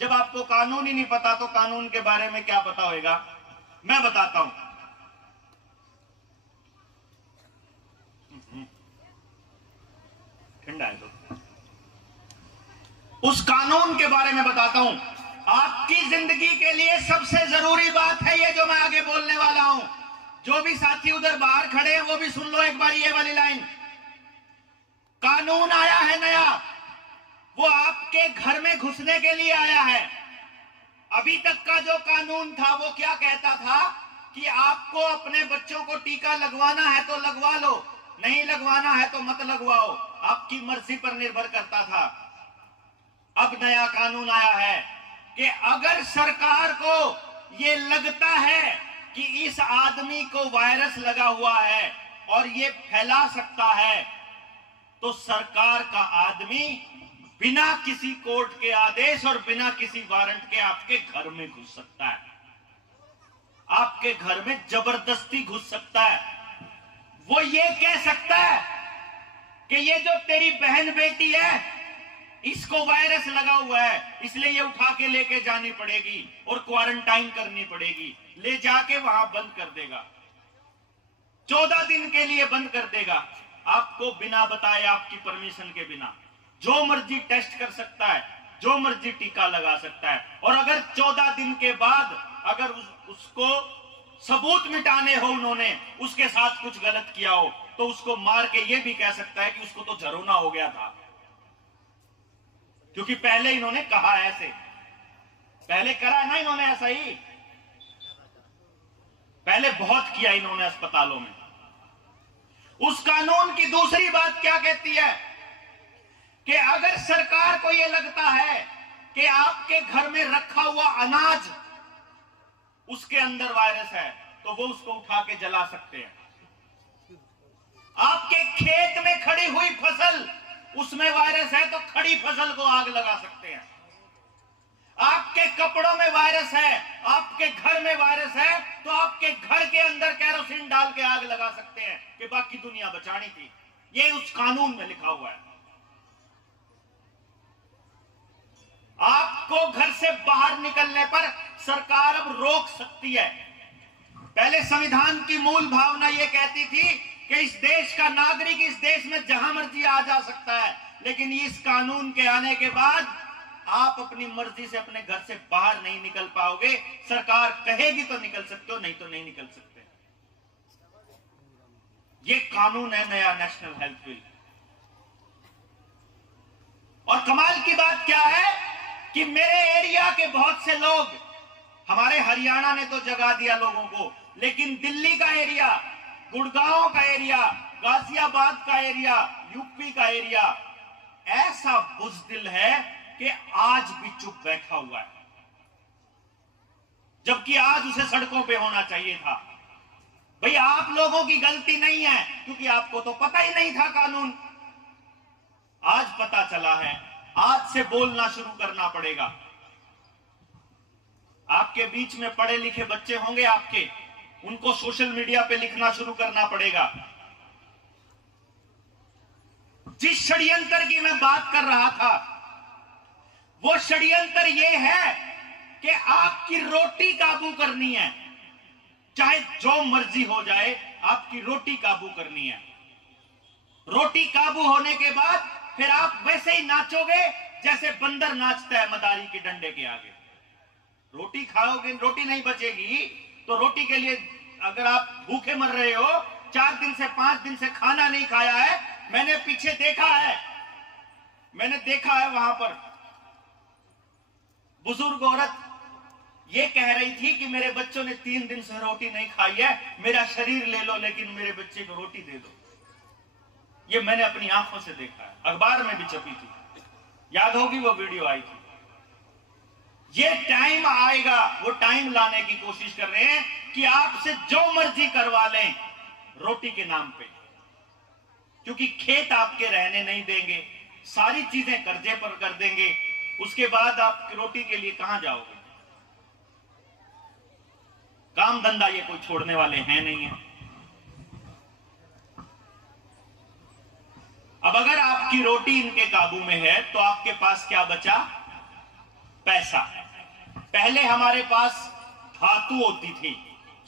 जब आपको कानून ही नहीं पता तो कानून के बारे में क्या पता होगा? मैं बताता हूं। ठंडा है तो उस कानून के बारे में बताता हूं। आपकी जिंदगी के लिए सबसे जरूरी बात है ये जो मैं आगे बोलने वाला हूं। जो भी साथी उधर बाहर खड़े हैं वो भी सुन लो एक बार ये वाली लाइन। कानून आया है नया, वो आपके घर में घुसने के लिए आया है। अभी तक का जो कानून था वो क्या कहता था कि आपको अपने बच्चों को टीका लगवाना है तो लगवा लो, नहीं लगवाना है तो मत लगवाओ, आपकी मर्जी पर निर्भर करता था। अब नया कानून आया है कि अगर सरकार को ये लगता है कि इस आदमी को वायरस लगा हुआ है और ये फैला सकता है, तो सरकार का आदमी बिना किसी कोर्ट के आदेश और बिना किसी वारंट के आपके घर में घुस सकता है, आपके घर में जबरदस्ती घुस सकता है। वो ये कह सकता है कि ये जो तेरी बहन बेटी है इसको वायरस लगा हुआ है, इसलिए ये उठा के लेके जानी पड़ेगी और क्वारंटाइन करनी पड़ेगी। ले जाके वहां बंद कर देगा, 14 दिन के लिए बंद कर देगा, आपको बिना बताए, आपकी परमिशन के बिना। जो मर्जी टेस्ट कर सकता है, जो मर्जी टीका लगा सकता है, और अगर 14 दिन के बाद अगर उसको सबूत मिटाने हो, उन्होंने उसके साथ कुछ गलत किया हो, तो उसको मार के ये भी कह सकता है कि उसको तो जरोना हो गया था, क्योंकि पहले इन्होंने कहा ऐसे, पहले करा है ना इन्होंने ऐसा ही, पहले बहुत किया इन्होंने अस्पतालों में। उस कानून की दूसरी बात क्या कहती है कि अगर सरकार को यह लगता है कि आपके घर में रखा हुआ अनाज उसके अंदर वायरस है, तो वो उसको उठा के जला सकते हैं। आपके खेत में खड़ी हुई फसल उसमें वायरस है तो खड़ी फसल को आग लगा सकते हैं। आपके कपड़ों में वायरस है, आपके घर में वायरस है, तो आपके घर के अंदर केरोसिन डाल के आग लगा सकते हैं कि बाकी दुनिया बचानी थी। ये उस कानून में लिखा हुआ है। आपको घर से बाहर निकलने पर सरकार अब रोक सकती है। पहले संविधान की मूल भावना यह कहती थी कि इस देश का नागरिक इस देश में जहां मर्जी आ जा सकता है, लेकिन इस कानून के आने के बाद आप अपनी मर्जी से अपने घर से बाहर नहीं निकल पाओगे। सरकार कहेगी तो निकल सकते हो, नहीं तो नहीं निकल सकते। ये कानून है नया नेशनल हेल्थ बिल। और कमाल की बात क्या है कि मेरे एरिया के बहुत से लोग, हमारे हरियाणा ने तो जगा दिया लोगों को, लेकिन दिल्ली का एरिया, गुड़गांव का एरिया, गाजियाबाद का एरिया, यूपी का एरिया ऐसा बुज़दिल है कि आज भी चुप बैठा हुआ है। जबकि आज उसे सड़कों पे होना चाहिए था। भाई आप लोगों की गलती नहीं है, क्योंकि आपको तो पता ही नहीं था कानून। आज पता चला है, आज से बोलना शुरू करना पड़ेगा। आपके बीच में पढ़े लिखे बच्चे होंगे आपके, उनको सोशल मीडिया पे लिखना शुरू करना पड़ेगा। जिस षड्यंत्र की मैं बात कर रहा था, वो षड्यंत्र ये है कि आपकी रोटी काबू करनी है, चाहे जो मर्जी हो जाए, आपकी रोटी काबू करनी है। रोटी काबू होने के बाद फिर आप वैसे ही नाचोगे जैसे बंदर नाचता है मदारी के डंडे के आगे। रोटी खाओगे, रोटी नहीं बचेगी तो रोटी के लिए अगर आप भूखे मर रहे हो, 4 दिन से 5 दिन से खाना नहीं खाया है, मैंने पीछे देखा है, मैंने देखा है वहां पर बुजुर्ग औरत ये कह रही थी कि मेरे बच्चों ने 3 दिन से रोटी नहीं खाई है, मेरा शरीर ले लो लेकिन मेरे बच्चे को रोटी दे दो। ये मैंने अपनी आंखों से देखा है, अखबार में भी छपी थी, याद होगी वो वीडियो आई थी। ये टाइम आएगा, वो टाइम लाने की कोशिश कर रहे हैं कि आपसे जो मर्जी करवा लें रोटी के नाम पे, क्योंकि खेत आपके रहने नहीं देंगे, सारी चीजें कर्जे पर कर देंगे। उसके बाद आप रोटी के लिए कहां जाओगे? काम धंधा ये कोई छोड़ने वाले हैं नहीं है। अब अगर आपकी रोटी इनके काबू में है तो आपके पास क्या बचा? पैसा। पहले हमारे पास धातु होती थी,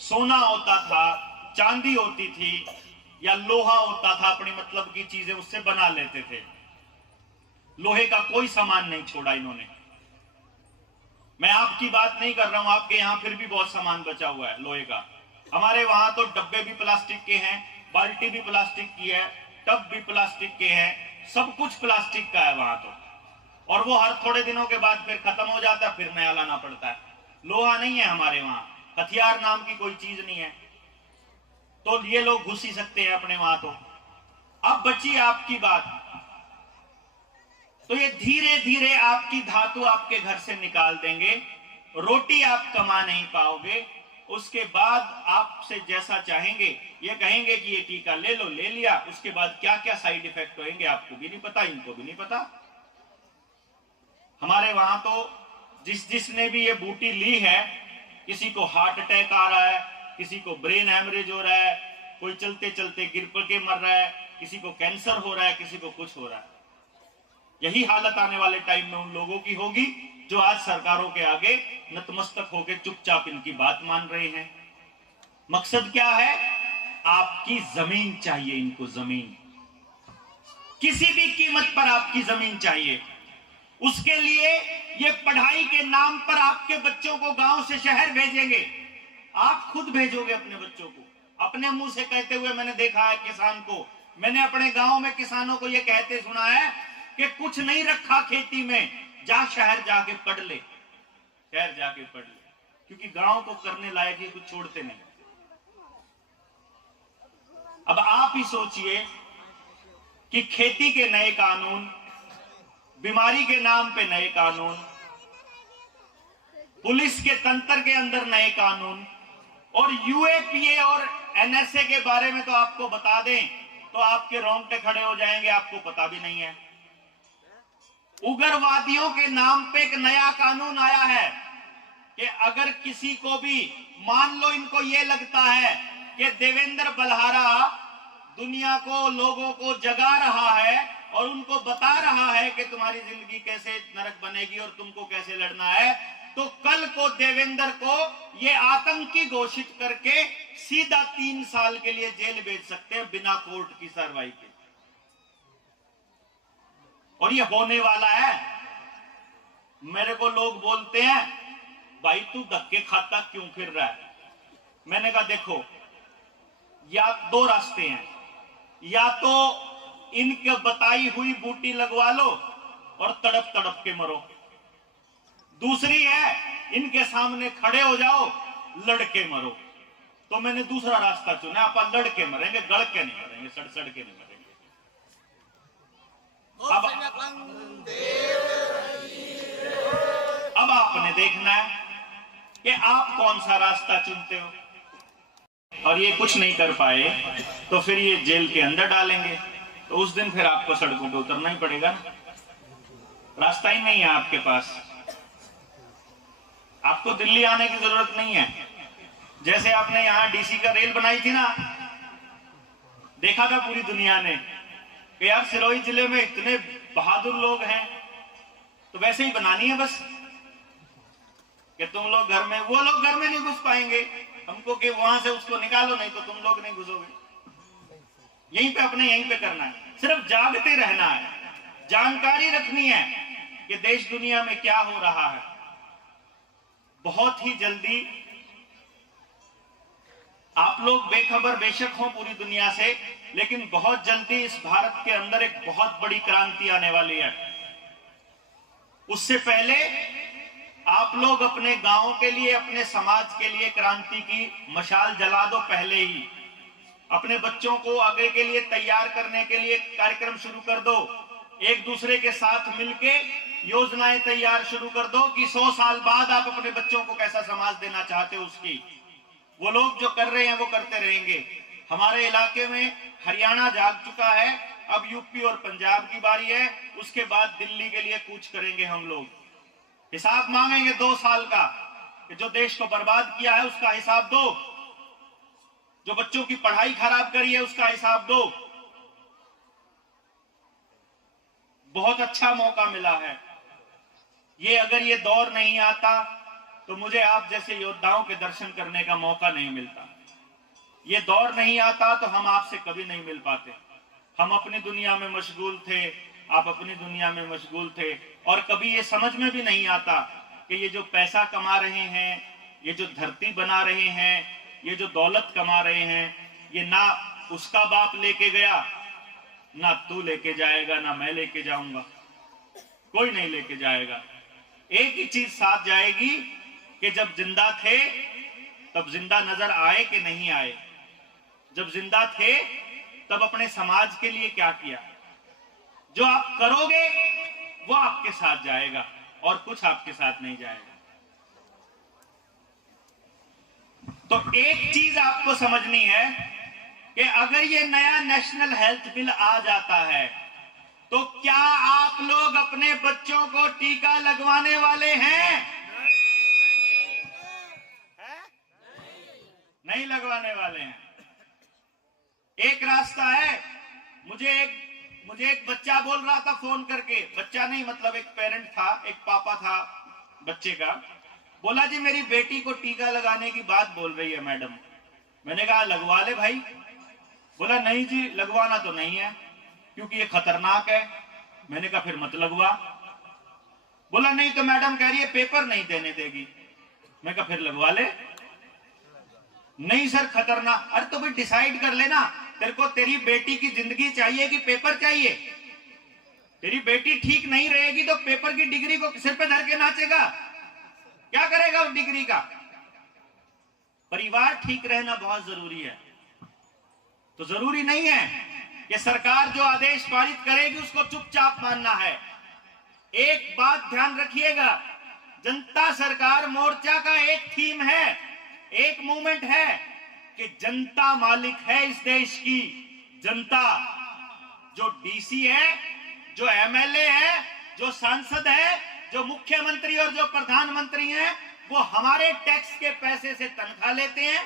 सोना होता था, चांदी होती थी, या लोहा होता था, अपनी मतलब की चीजें उससे बना लेते थे। लोहे का कोई सामान नहीं छोड़ा इन्होंने। मैं आपकी बात नहीं कर रहा हूं, आपके यहां फिर भी बहुत सामान बचा हुआ है लोहे का। हमारे वहां तो डब्बे भी प्लास्टिक के हैं, बाल्टी भी प्लास्टिक की है, टब भी प्लास्टिक के हैं, सब कुछ प्लास्टिक का है वहां तो। और वो हर थोड़े दिनों के बाद फिर खत्म हो जाता है, फिर नया लाना पड़ता है। लोहा नहीं है हमारे वहां, हथियार नाम की कोई चीज नहीं है, तो ये लोग घुस ही सकते हैं अपने वहां तो। अब बची आपकी बात, तो ये धीरे धीरे आपकी धातु आपके घर से निकाल देंगे, रोटी आप कमा नहीं पाओगे। उसके बाद आपसे जैसा चाहेंगे, ये कहेंगे कि ये टीका ले लो, ले लिया, उसके बाद क्या क्या साइड इफेक्ट होंगे आपको भी नहीं पता, इनको भी नहीं पता। हमारे वहां तो जिसने भी ये बूटी ली है, किसी को हार्ट अटैक आ रहा है, किसी को ब्रेन हैमरेज हो रहा है, कोई चलते चलते गिर पड़ के मर रहा है, किसी को कैंसर हो रहा है, किसी को कुछ हो रहा है। यही हालत आने वाले टाइम में उन लोगों की होगी जो आज सरकारों के आगे नतमस्तक होकर चुपचाप इनकी बात मान रहे हैं। मकसद क्या है? आपकी जमीन चाहिए इनको, जमीन, किसी भी कीमत पर आपकी जमीन चाहिए। उसके लिए ये पढ़ाई के नाम पर आपके बच्चों को गांव से शहर भेजेंगे। आप खुद भेजोगे अपने बच्चों को, अपने मुंह से कहते हुए मैंने देखा है किसान को। मैंने अपने गांव में किसानों को यह कहते सुना है कि कुछ नहीं रखा खेती में, जा शहर जाके पढ़ ले, शहर जाके पढ़ ले, क्योंकि गांव को करने लायक ही कुछ छोड़ते नहीं। अब आप ही सोचिए कि खेती के नए कानून, बीमारी के नाम पे नए कानून, पुलिस के तंत्र के अंदर नए कानून, और यूएपीए और एनएसए के बारे में तो आपको बता दें तो आपके रोंगटे खड़े हो जाएंगे, आपको पता भी नहीं है। उग्रवादियों के नाम पे एक नया कानून आया है कि अगर किसी को भी, मान लो इनको यह लगता है कि देवेंद्र बल्हारा दुनिया को, लोगों को जगा रहा है और उनको बता रहा है कि तुम्हारी जिंदगी कैसे नरक बनेगी और तुमको कैसे लड़ना है, तो कल को देवेंद्र को ये आतंकी घोषित करके सीधा 3 साल के लिए जेल भेज सकते हैं बिना कोर्ट की कार्रवाई के। और ये होने वाला है। मेरे को लोग बोलते हैं, भाई तू धक्के खाता क्यों फिर रहा है? मैंने कहा देखो, या 2 रास्ते हैं, या तो इनके बताई हुई बूटी लगवा लो और तड़प तड़प के मरो, दूसरी है इनके सामने खड़े हो जाओ, लड़के मरो। तो मैंने दूसरा रास्ता चुना, आप लड़के मरेंगे, गड़ के नहीं मरेंगे, सड़ सड़ के नहीं मरेंगे। अब आपने देखना है कि आप कौन सा रास्ता चुनते हो, और ये कुछ नहीं कर पाए तो फिर ये जेल के अंदर डालेंगे, तो उस दिन फिर आपको सड़कों पे उतरना ही पड़ेगा। रास्ता ही नहीं है आपके पास। आपको दिल्ली आने की जरूरत नहीं है। जैसे आपने यहां डीसी का रेल बनाई थी ना, देखा था पूरी दुनिया ने कि यार सिरोही जिले में इतने बहादुर लोग हैं, तो वैसे ही बनानी है बस कि तुम लोग घर में, वो लोग घर में नहीं घुस पाएंगे, हमको कि वहां से उसको निकालो, नहीं तो तुम लोग नहीं घुसोगे। यहीं पे अपने यहीं पे करना है, सिर्फ जागते रहना है, जानकारी रखनी है कि देश दुनिया में क्या हो रहा है। बहुत ही जल्दी आप लोग बेखबर बेशक हो पूरी दुनिया से, लेकिन बहुत जल्दी इस भारत के अंदर एक बहुत बड़ी क्रांति आने वाली है। उससे पहले आप लोग अपने गांव के लिए, अपने समाज के लिए क्रांति की मशाल जला दो पहले ही। अपने बच्चों को आगे के लिए तैयार करने के लिए कार्यक्रम शुरू कर दो। एक दूसरे के साथ मिलके योजनाएं तैयार शुरू कर दो कि 100 साल बाद आप अपने बच्चों को कैसा समाज देना चाहते हो उसकी। वो लोग जो कर रहे हैं वो करते रहेंगे। हमारे इलाके में हरियाणा जाग चुका है, अब यूपी और पंजाब की बारी है, उसके बाद दिल्ली के लिए कूच करेंगे हम लोग। हिसाब मांगेंगे 2 साल का कि जो देश को बर्बाद किया है उसका हिसाब दो, जो बच्चों की पढ़ाई खराब करी है उसका हिसाब दो। बहुत अच्छा मौका मिला है ये। अगर ये दौर नहीं आता तो मुझे आप जैसे योद्धाओं के दर्शन करने का मौका नहीं मिलता। ये दौर नहीं आता तो हम आपसे कभी नहीं मिल पाते। हम अपनी दुनिया में मशगूल थे, आप अपनी दुनिया में मशगूल थे, और कभी ये समझ में भी नहीं आता कि ये जो पैसा कमा रहे हैं, ये जो धरती बना रहे हैं, ये जो दौलत कमा रहे हैं, ये ना उसका बाप लेके गया, ना तू लेके जाएगा, ना मैं लेके जाऊंगा, कोई नहीं लेके जाएगा। एक ही चीज साथ जाएगी कि जब जिंदा थे तब जिंदा नजर आए कि नहीं आए, जब जिंदा थे तब अपने समाज के लिए क्या किया। जो आप करोगे वो आपके साथ जाएगा और कुछ आपके साथ नहीं जाएगा। तो एक चीज आपको समझनी है कि अगर ये नया नेशनल हेल्थ बिल आ जाता है तो क्या आप लोग अपने बच्चों को टीका लगवाने वाले हैं? नहीं लगवाने वाले हैं। एक रास्ता है। मुझे एक बच्चा बोल रहा था फोन करके, बच्चा नहीं मतलब एक पेरेंट था, एक पापा था बच्चे का, बोला जी मेरी बेटी को टीका लगाने की बात बोल रही है मैडम। मैंने कहा लगवा ले भाई। बोला नहीं जी लगवाना तो नहीं है क्योंकि ये खतरनाक है। मैंने कहा फिर मत लगवा। बोला नहीं तो मैडम कह रही है पेपर नहीं देने देगी। मैं कहा फिर लगवा ले। नहीं सर खतरनाक। अरे तो भाई डिसाइड कर लेना, तेरे को तेरी बेटी की जिंदगी चाहिए कि पेपर चाहिए? तेरी बेटी ठीक नहीं रहेगी तो पेपर की डिग्री को सिर पे धर के नाचेगा, क्या करेगा उस डिग्री का? परिवार ठीक रहना बहुत जरूरी है। तो जरूरी नहीं है कि सरकार जो आदेश पारित करेगी उसको चुपचाप मानना है। एक बात ध्यान रखिएगा, जनता सरकार मोर्चा का एक थीम है, एक मूवमेंट है कि जनता मालिक है इस देश की। जनता, जो डीसी है, जो एमएलए है, जो सांसद है, जो मुख्यमंत्री और जो प्रधानमंत्री हैं, वो हमारे टैक्स के पैसे से तनख्वाह लेते हैं,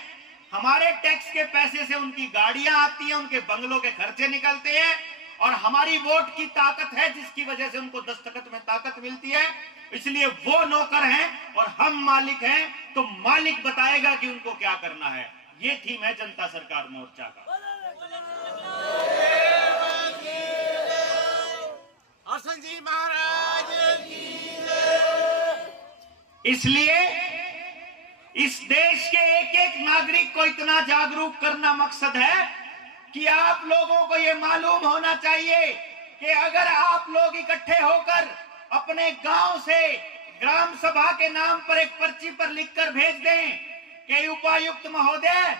हमारे टैक्स के पैसे से उनकी गाड़ियां आती हैं, उनके बंगलों के खर्चे निकलते हैं, और हमारी वोट की ताकत है जिसकी वजह से उनको दस्तखत में ताकत मिलती है। इसलिए वो नौकर हैं और हम मालिक हैं, तो मालिक बताएगा कि उनको क्या करना है। ये थीम है जनता सरकार मोर्चा का। हसन जी महाराज की। इसलिए इस देश के एक एक नागरिक को इतना जागरूक करना मकसद है कि आप लोगों को यह मालूम होना चाहिए कि अगर आप लोग इकट्ठे होकर अपने गांव से ग्राम सभा के नाम पर एक पर्ची पर लिखकर भेज दें कि उपायुक्त महोदय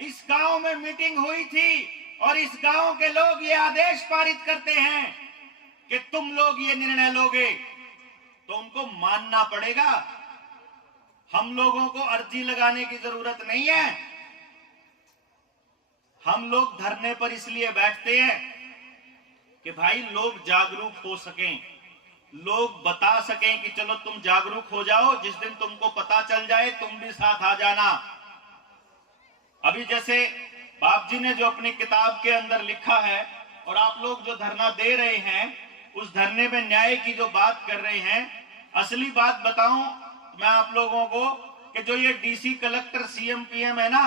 इस गांव में मीटिंग हुई थी और इस गांव के लोग ये आदेश पारित करते हैं कि तुम लोग ये निर्णय लोगे, तो उनको मानना पड़ेगा। हम लोगों को अर्जी लगाने की जरूरत नहीं है। हम लोग धरने पर इसलिए बैठते हैं कि भाई लोग जागरूक हो सकें, लोग बता सकें कि चलो तुम जागरूक हो जाओ, जिस दिन तुमको पता चल जाए तुम भी साथ आ जाना। अभी जैसे बाप जी ने जो अपनी किताब के अंदर लिखा है और आप लोग जो धरना दे रहे हैं, उस धरने में न्याय की जो बात कर रहे हैं, असली बात बताऊं मैं आप लोगों को कि जो ये डीसी कलेक्टर सीएम पीएम है ना,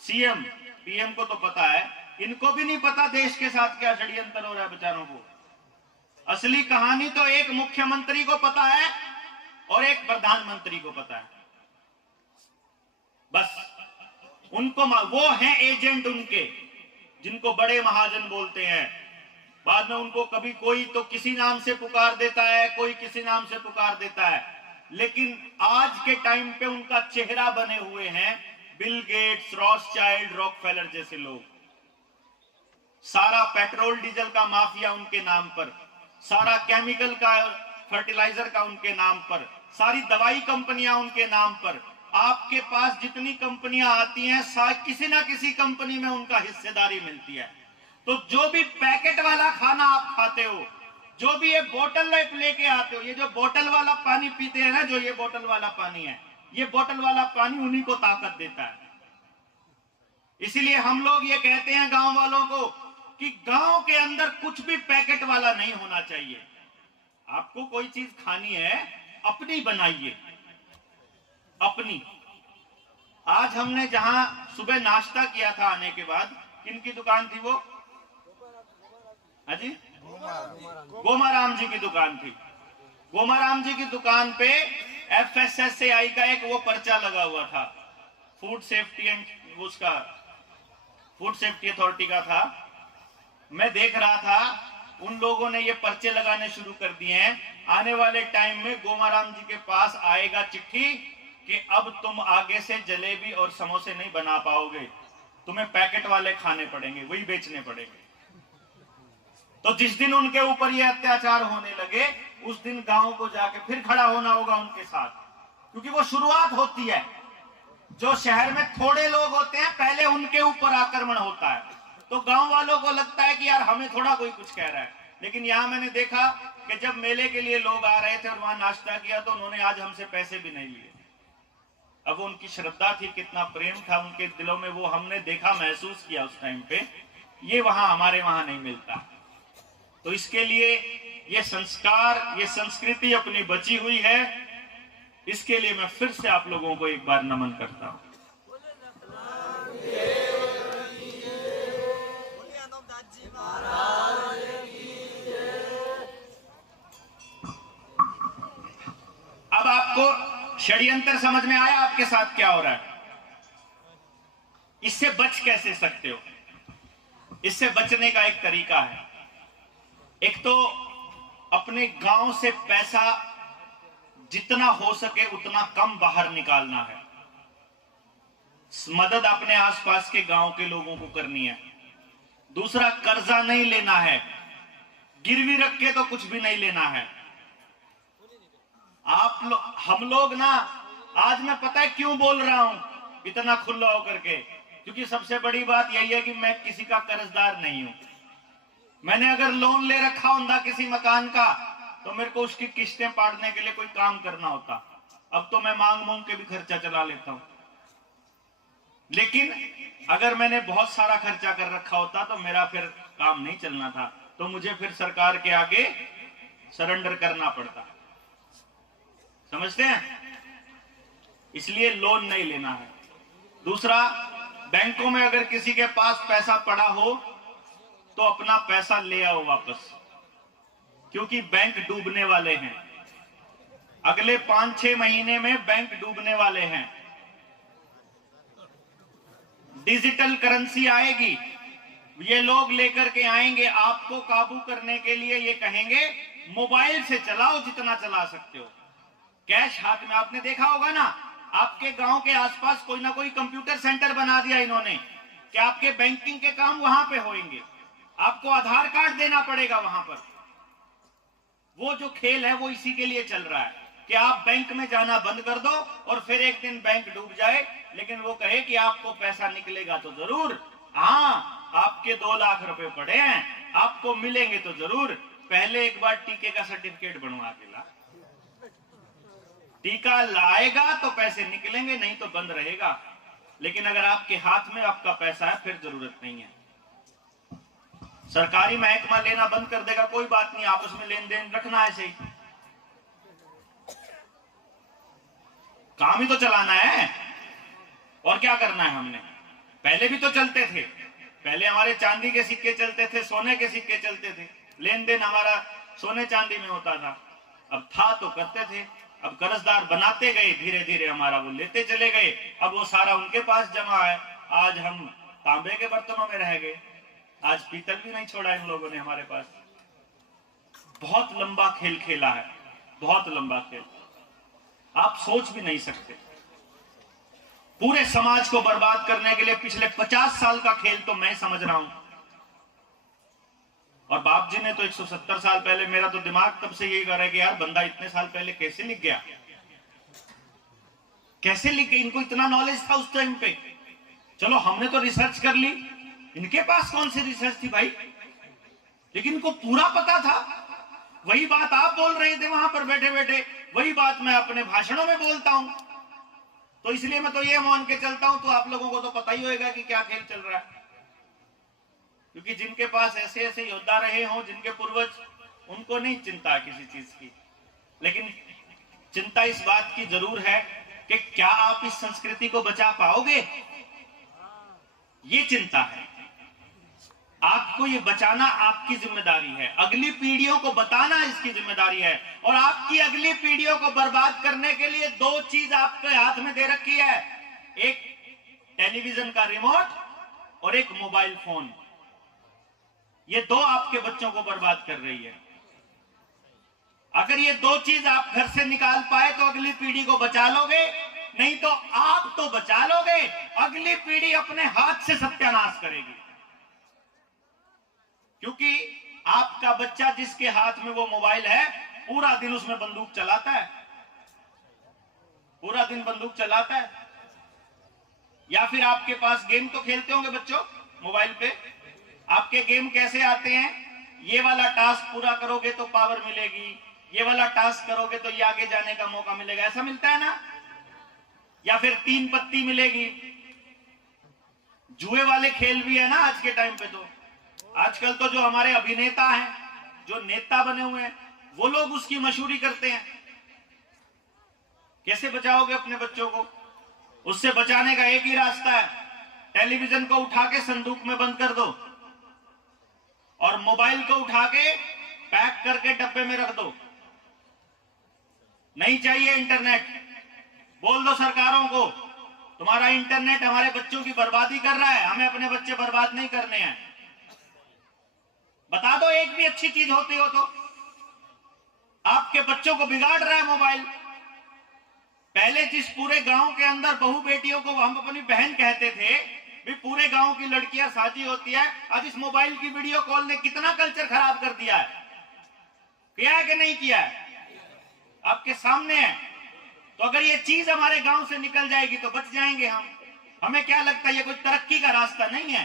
सीएम पीएम को तो पता है, इनको भी नहीं पता देश के साथ क्या षड्यंत्र हो रहा है बेचारों को। असली कहानी तो एक मुख्यमंत्री को पता है और एक प्रधानमंत्री को पता है, बस उनको वो हैं एजेंट उनके, जिनको बड़े महाजन बोलते हैं। बाद में उनको कभी कोई तो किसी नाम से पुकार देता है, कोई किसी नाम से पुकार देता है, लेकिन आज के टाइम पे उनका चेहरा बने हुए हैं बिल गेट्स, रॉथस्चाइल्ड, रॉकफेलर जैसे लोग। सारा पेट्रोल डीजल का माफिया उनके नाम पर, सारा केमिकल का, फर्टिलाइजर का उनके नाम पर, सारी दवाई कंपनियां उनके नाम पर। आपके पास जितनी कंपनियां आती हैं, किसी ना किसी कंपनी में उनका हिस्सेदारी मिलती है। तो जो भी पैकेट वाला खाना आप खाते हो, जो भी ये बोतल लेके आते हो, ये जो बोतल वाला पानी पीते हैं ना, जो ये बोतल वाला पानी है, ये बोतल वाला पानी उन्हीं को ताकत देता है। इसीलिए हम लोग ये कहते हैं गांव वालों को कि गांव के अंदर कुछ भी पैकेट वाला नहीं होना चाहिए। आपको कोई चीज खानी है, अपनी बनाइए, अपनी। आज हमने जहां सुबह नाश्ता किया था आने के बाद, किनकी दुकान थी वो? हाजी, गोमाराम जी की दुकान थी। गोमाराम जी की दुकान पे FSSAI का एक वो पर्चा लगा हुआ था, फूड सेफ्टी एंड उसका फूड सेफ्टी अथॉरिटी का था। मैं देख रहा था उन लोगों ने ये पर्चे लगाने शुरू कर दिए हैं। आने वाले टाइम में गोमाराम जी के पास आएगा चिट्ठी कि अब तुम आगे से जलेबी और समोसे नहीं बना पाओगे, तुम्हें पैकेट वाले खाने पड़ेंगे, वही बेचने पड़ेंगे। तो जिस दिन उनके ऊपर ये अत्याचार होने लगे, उस दिन गांव को जाके फिर खड़ा होना होगा उनके साथ, क्योंकि वो शुरुआत होती है। जो शहर में थोड़े लोग होते हैं, पहले उनके ऊपर आक्रमण होता है, तो गांव वालों को लगता है कि यार हमें थोड़ा कोई कुछ कह रहा है। लेकिन यहां मैंने देखा कि जब मेले के लिए लोग आ रहे थे और वहां नाश्ता किया, तो उन्होंने आज हमसे पैसे भी नहीं लिए। अब उनकी श्रद्धा थी, कितना प्रेम था उनके दिलों में, वो हमने देखा, महसूस किया उस टाइम पे। ये वहां हमारे वहां नहीं मिलता। तो इसके लिए ये संस्कार, ये संस्कृति अपनी बची हुई है। इसके लिए मैं फिर से आप लोगों को एक बार नमन करता हूं। अब आपको षड्यंत्र समझ में आया, आपके साथ क्या हो रहा है? इससे बच कैसे सकते हो? इससे बचने का एक तरीका है। एक तो अपने गांव से पैसा जितना हो सके उतना कम बाहर निकालना है। मदद अपने आसपास के गांव के लोगों को करनी है। दूसरा, कर्जा नहीं लेना है, गिरवी रख के तो कुछ भी नहीं लेना है। हम लोग ना, आज मैं पता है क्यों बोल रहा हूं इतना खुला होकर के, क्योंकि सबसे बड़ी बात यही है कि मैं किसी का कर्जदार नहीं हूं। मैंने अगर लोन ले रखा होता किसी मकान का, तो मेरे को उसकी किस्तें पाड़ने के लिए कोई काम करना होता। अब तो मैं मांग के भी खर्चा चला लेता हूं। लेकिन अगर मैंने बहुत सारा खर्चा कर रखा होता तो मेरा फिर काम नहीं चलना था, तो मुझे फिर सरकार के आगे सरेंडर करना पड़ता। समझते हैं? इसलिए लोन नहीं लेना है। दूसरा, बैंकों में अगर किसी के पास पैसा पड़ा हो तो अपना पैसा ले आओ वापस, क्योंकि बैंक डूबने वाले हैं। अगले 5-6 महीने में बैंक डूबने वाले हैं। डिजिटल करेंसी आएगी, ये लोग लेकर के आएंगे। आपको काबू करने के लिए ये कहेंगे मोबाइल से चलाओ जितना चला सकते हो, कैश हाथ में। आपने देखा होगा ना, आपके गांव के आसपास कोई ना कोई कंप्यूटर सेंटर बना दिया इन्होंने कि आपके बैंकिंग के काम वहां पे होंगे। आपको आधार कार्ड देना पड़ेगा वहां पर। वो जो खेल है वो इसी के लिए चल रहा है। कि आप बैंक में जाना बंद कर दो और फिर एक दिन बैंक डूब जाए, लेकिन वो कहे कि आपको पैसा निकलेगा तो जरूर। हाँ, आपके 2 लाख रुपए पड़े हैं, आपको मिलेंगे तो जरूर। पहले एक बार टीके का सर्टिफिकेट बनवा के ला। टीका लाएगा तो पैसे निकलेंगे, नहीं तो बंद रहेगा। लेकिन अगर आपके हाथ में आपका पैसा है फिर जरूरत नहीं है। सरकारी महकमा लेना बंद कर देगा, कोई बात नहीं, आपस में लेन देन रखना है, सही काम ही तो चलाना है, और क्या करना है हमने। पहले भी तो चलते थे, पहले हमारे चांदी के सिक्के चलते थे, सोने के सिक्के चलते थे, लेन देन हमारा सोने चांदी में होता था। अब था तो करते थे, अब कर्जदार बनाते गए, धीरे धीरे हमारा वो लेते चले गए, अब वो सारा उनके पास जमा है। आज हम तांबे के बर्तनों में रह गए, आज पीतल भी नहीं छोड़ा इन लोगों ने हमारे पास। बहुत लंबा खेल खेला है, बहुत लंबा खेल, आप सोच भी नहीं सकते। पूरे समाज को बर्बाद करने के लिए पिछले 50 साल का खेल तो मैं समझ रहा हूं। और बाप जी ने तो 170 साल पहले, मेरा तो दिमाग तब से यही कर रहा है कि यार बंदा इतने साल पहले कैसे लिख गया, कैसे लिख गया, इनको इतना नॉलेज था उस टाइम पे। चलो हमने तो रिसर्च कर ली, इनके पास कौन सी रिसर्च थी भाई, लेकिन इनको पूरा पता था। वही बात आप बोल रहे थे वहां पर बैठे बैठे, वही बात मैं अपने भाषणों में बोलता हूं। तो इसलिए मैं तो ये मान के चलता हूं, तो आप लोगों को तो पता ही होगा कि क्या खेल चल रहा है। क्योंकि जिनके पास ऐसे ऐसे योद्धा रहे हों, जिनके पूर्वज, उनको नहीं चिंता किसी चीज की, लेकिन चिंता इस बात की जरूर है कि क्या आप इस संस्कृति को बचा पाओगे, ये चिंता है। आपको ये बचाना आपकी जिम्मेदारी है, अगली पीढ़ियों को बताना इसकी जिम्मेदारी है। और आपकी अगली पीढ़ियों को बर्बाद करने के लिए 2 चीज आपके हाथ में दे रखी है, एक टेलीविजन का रिमोट और एक मोबाइल फोन। ये 2 आपके बच्चों को बर्बाद कर रही है। अगर ये 2 चीज आप घर से निकाल पाए तो अगली पीढ़ी को बचा लोगे, नहीं तो आप तो बचा लोगे, अगली पीढ़ी अपने हाथ से सत्यानाश करेगी। क्योंकि आपका बच्चा जिसके हाथ में वो मोबाइल है, पूरा दिन उसमें बंदूक चलाता है, पूरा दिन बंदूक चलाता है। या फिर आपके पास गेम तो खेलते होंगे बच्चों मोबाइल पे, आपके गेम कैसे आते हैं, ये वाला टास्क पूरा करोगे तो पावर मिलेगी, ये वाला टास्क करोगे तो ये आगे जाने का मौका मिलेगा, ऐसा मिलता है ना। या फिर 3 पत्ती मिलेगी। जुए वाले खेल भी है ना आज के टाइम पे। तो आजकल तो जो हमारे अभिनेता हैं, जो नेता बने हुए हैं, वो लोग उसकी मशहूरी करते हैं। कैसे बचाओगे अपने बच्चों को? उससे बचाने का एक ही रास्ता है, टेलीविजन को उठा के संदूक में बंद कर दो और मोबाइल को उठा के पैक करके डब्बे में रख दो। नहीं चाहिए इंटरनेट। बोल दो सरकारों को, तुम्हारा इंटरनेट हमारे बच्चों की बर्बादी कर रहा है, हमें अपने बच्चे बर्बाद नहीं करने हैं। बता दो एक भी अच्छी चीज होती हो तो। आपके बच्चों को बिगाड़ रहा है मोबाइल। पहले जिस पूरे गांव के अंदर बहू बेटियों को हम अपनी बहन कहते थे, भी पूरे गांव की लड़कियां शादी होती है, आज इस मोबाइल की वीडियो कॉल ने कितना कल्चर खराब कर दिया है। किया है कि नहीं किया है? आपके सामने है। तो अगर ये चीज हमारे गांव से निकल जाएगी तो बच जाएंगे हम। हमें क्या लगता है ये कोई तरक्की का रास्ता नहीं है।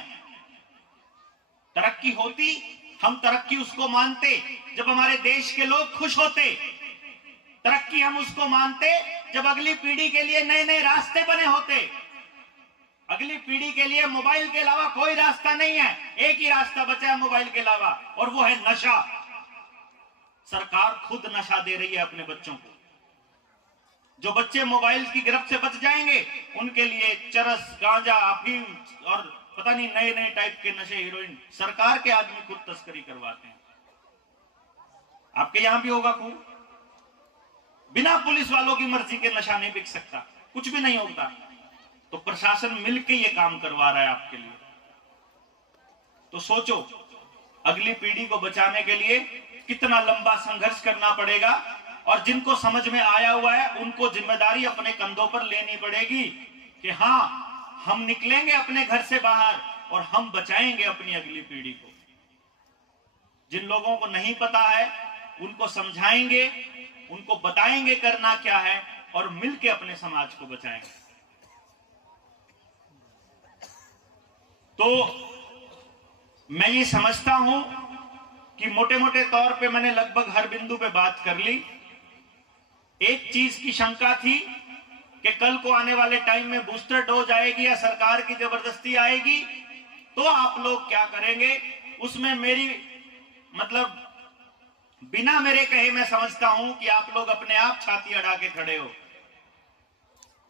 तरक्की होती, हम तरक्की उसको मानते जब हमारे देश के लोग खुश होते। तरक्की हम उसको मानते जब अगली पीढ़ी के लिए नए नए रास्ते बने होते। अगली पीढ़ी के लिए मोबाइल के अलावा कोई रास्ता नहीं है, एक ही रास्ता बचा है मोबाइल के अलावा, और वो है नशा। सरकार खुद नशा दे रही है अपने बच्चों को। जो बच्चे मोबाइल की गिरफ्त से बच जाएंगे उनके लिए चरस, गांजा, अफीम और पता नहीं नए नए टाइप के नशे, हीरोइन, सरकार के आदमी खुद तस्करी करवाते हैं। आपके यहां भी होगा खूब। बिना पुलिस वालों की मर्जी के नशा नहीं बिक सकता, कुछ भी नहीं होता। तो प्रशासन मिलकर ये काम करवा रहा है आपके लिए। तो सोचो अगली पीढ़ी को बचाने के लिए कितना लंबा संघर्ष करना पड़ेगा, और जिनको समझ में आया हुआ है उनको जिम्मेदारी अपने कंधों पर लेनी पड़ेगी कि हां, हम निकलेंगे अपने घर से बाहर और हम बचाएंगे अपनी अगली पीढ़ी को। जिन लोगों को नहीं पता है उनको समझाएंगे, उनको बताएंगे करना क्या है और मिलके अपने समाज को बचाएंगे। तो मैं ये समझता हूं कि मोटे मोटे तौर पे मैंने लगभग हर बिंदु पे बात कर ली। एक चीज की शंका थी कि कल को आने वाले टाइम में बूस्टर डोज आएगी या सरकार की जबरदस्ती आएगी तो आप लोग क्या करेंगे। उसमें मेरी मतलब बिना मेरे कहे मैं समझता हूं कि आप लोग अपने आप छाती अड़ा के खड़े हो।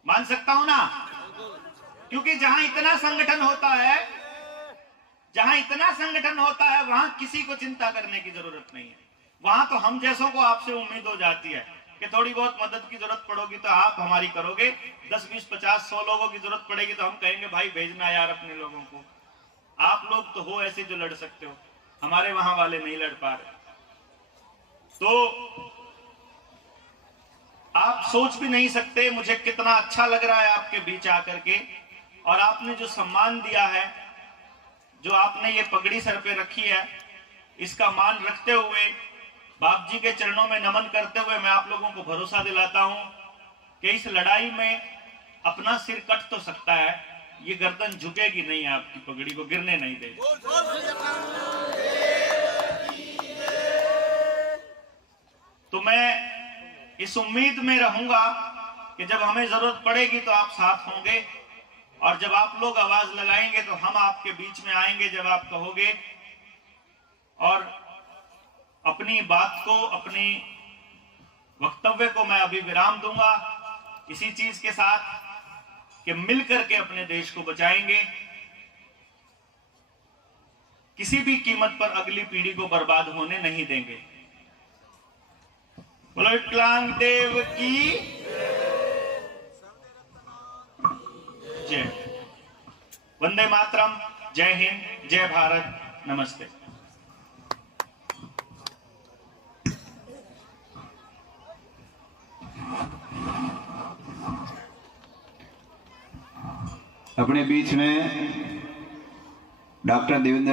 मान सकता हूं ना, क्योंकि जहां इतना संगठन होता है वहां किसी को चिंता करने की जरूरत नहीं है। वहां तो हम जैसों को आपसे उम्मीद हो जाती है कि थोड़ी बहुत मदद की जरूरत पड़ोगी तो आप हमारी करोगे। 10, 20, 50, 100 लोगों की जरूरत पड़ेगी तो हम कहेंगे भाई भेजना यार अपने लोगों को। आप लोग तो हो ऐसे जो लड़ सकते हो, हमारे वहां वाले नहीं लड़ पा रहे। तो आप सोच भी नहीं सकते मुझे कितना अच्छा लग रहा है आपके बीच आकर के। और आपने जो सम्मान दिया है, जो आपने ये पगड़ी सर पे रखी है, इसका मान रखते हुए बाप जी के चरणों में नमन करते हुए मैं आप लोगों को भरोसा दिलाता हूं कि इस लड़ाई में अपना सिर कट तो सकता है, ये गर्दन झुकेगी नहीं, आपकी पगड़ी को गिरने नहीं देगी। तो मैं इस उम्मीद में रहूंगा कि जब हमें जरूरत पड़ेगी तो आप साथ होंगे, और जब आप लोग आवाज लगाएंगे तो हम आपके बीच में आएंगे जब आप कहोगे। और अपनी बात को, अपनी वक्तव्य को मैं अभी विराम दूंगा इसी चीज के साथ कि मिलकर के अपने देश को बचाएंगे, किसी भी कीमत पर अगली पीढ़ी को बर्बाद होने नहीं देंगे। बोलो विकलांग देव की जय। वंदे मातरम। जय हिंद, जय भारत, नमस्ते। अपने बीच में डॉक्टर देवेंद्र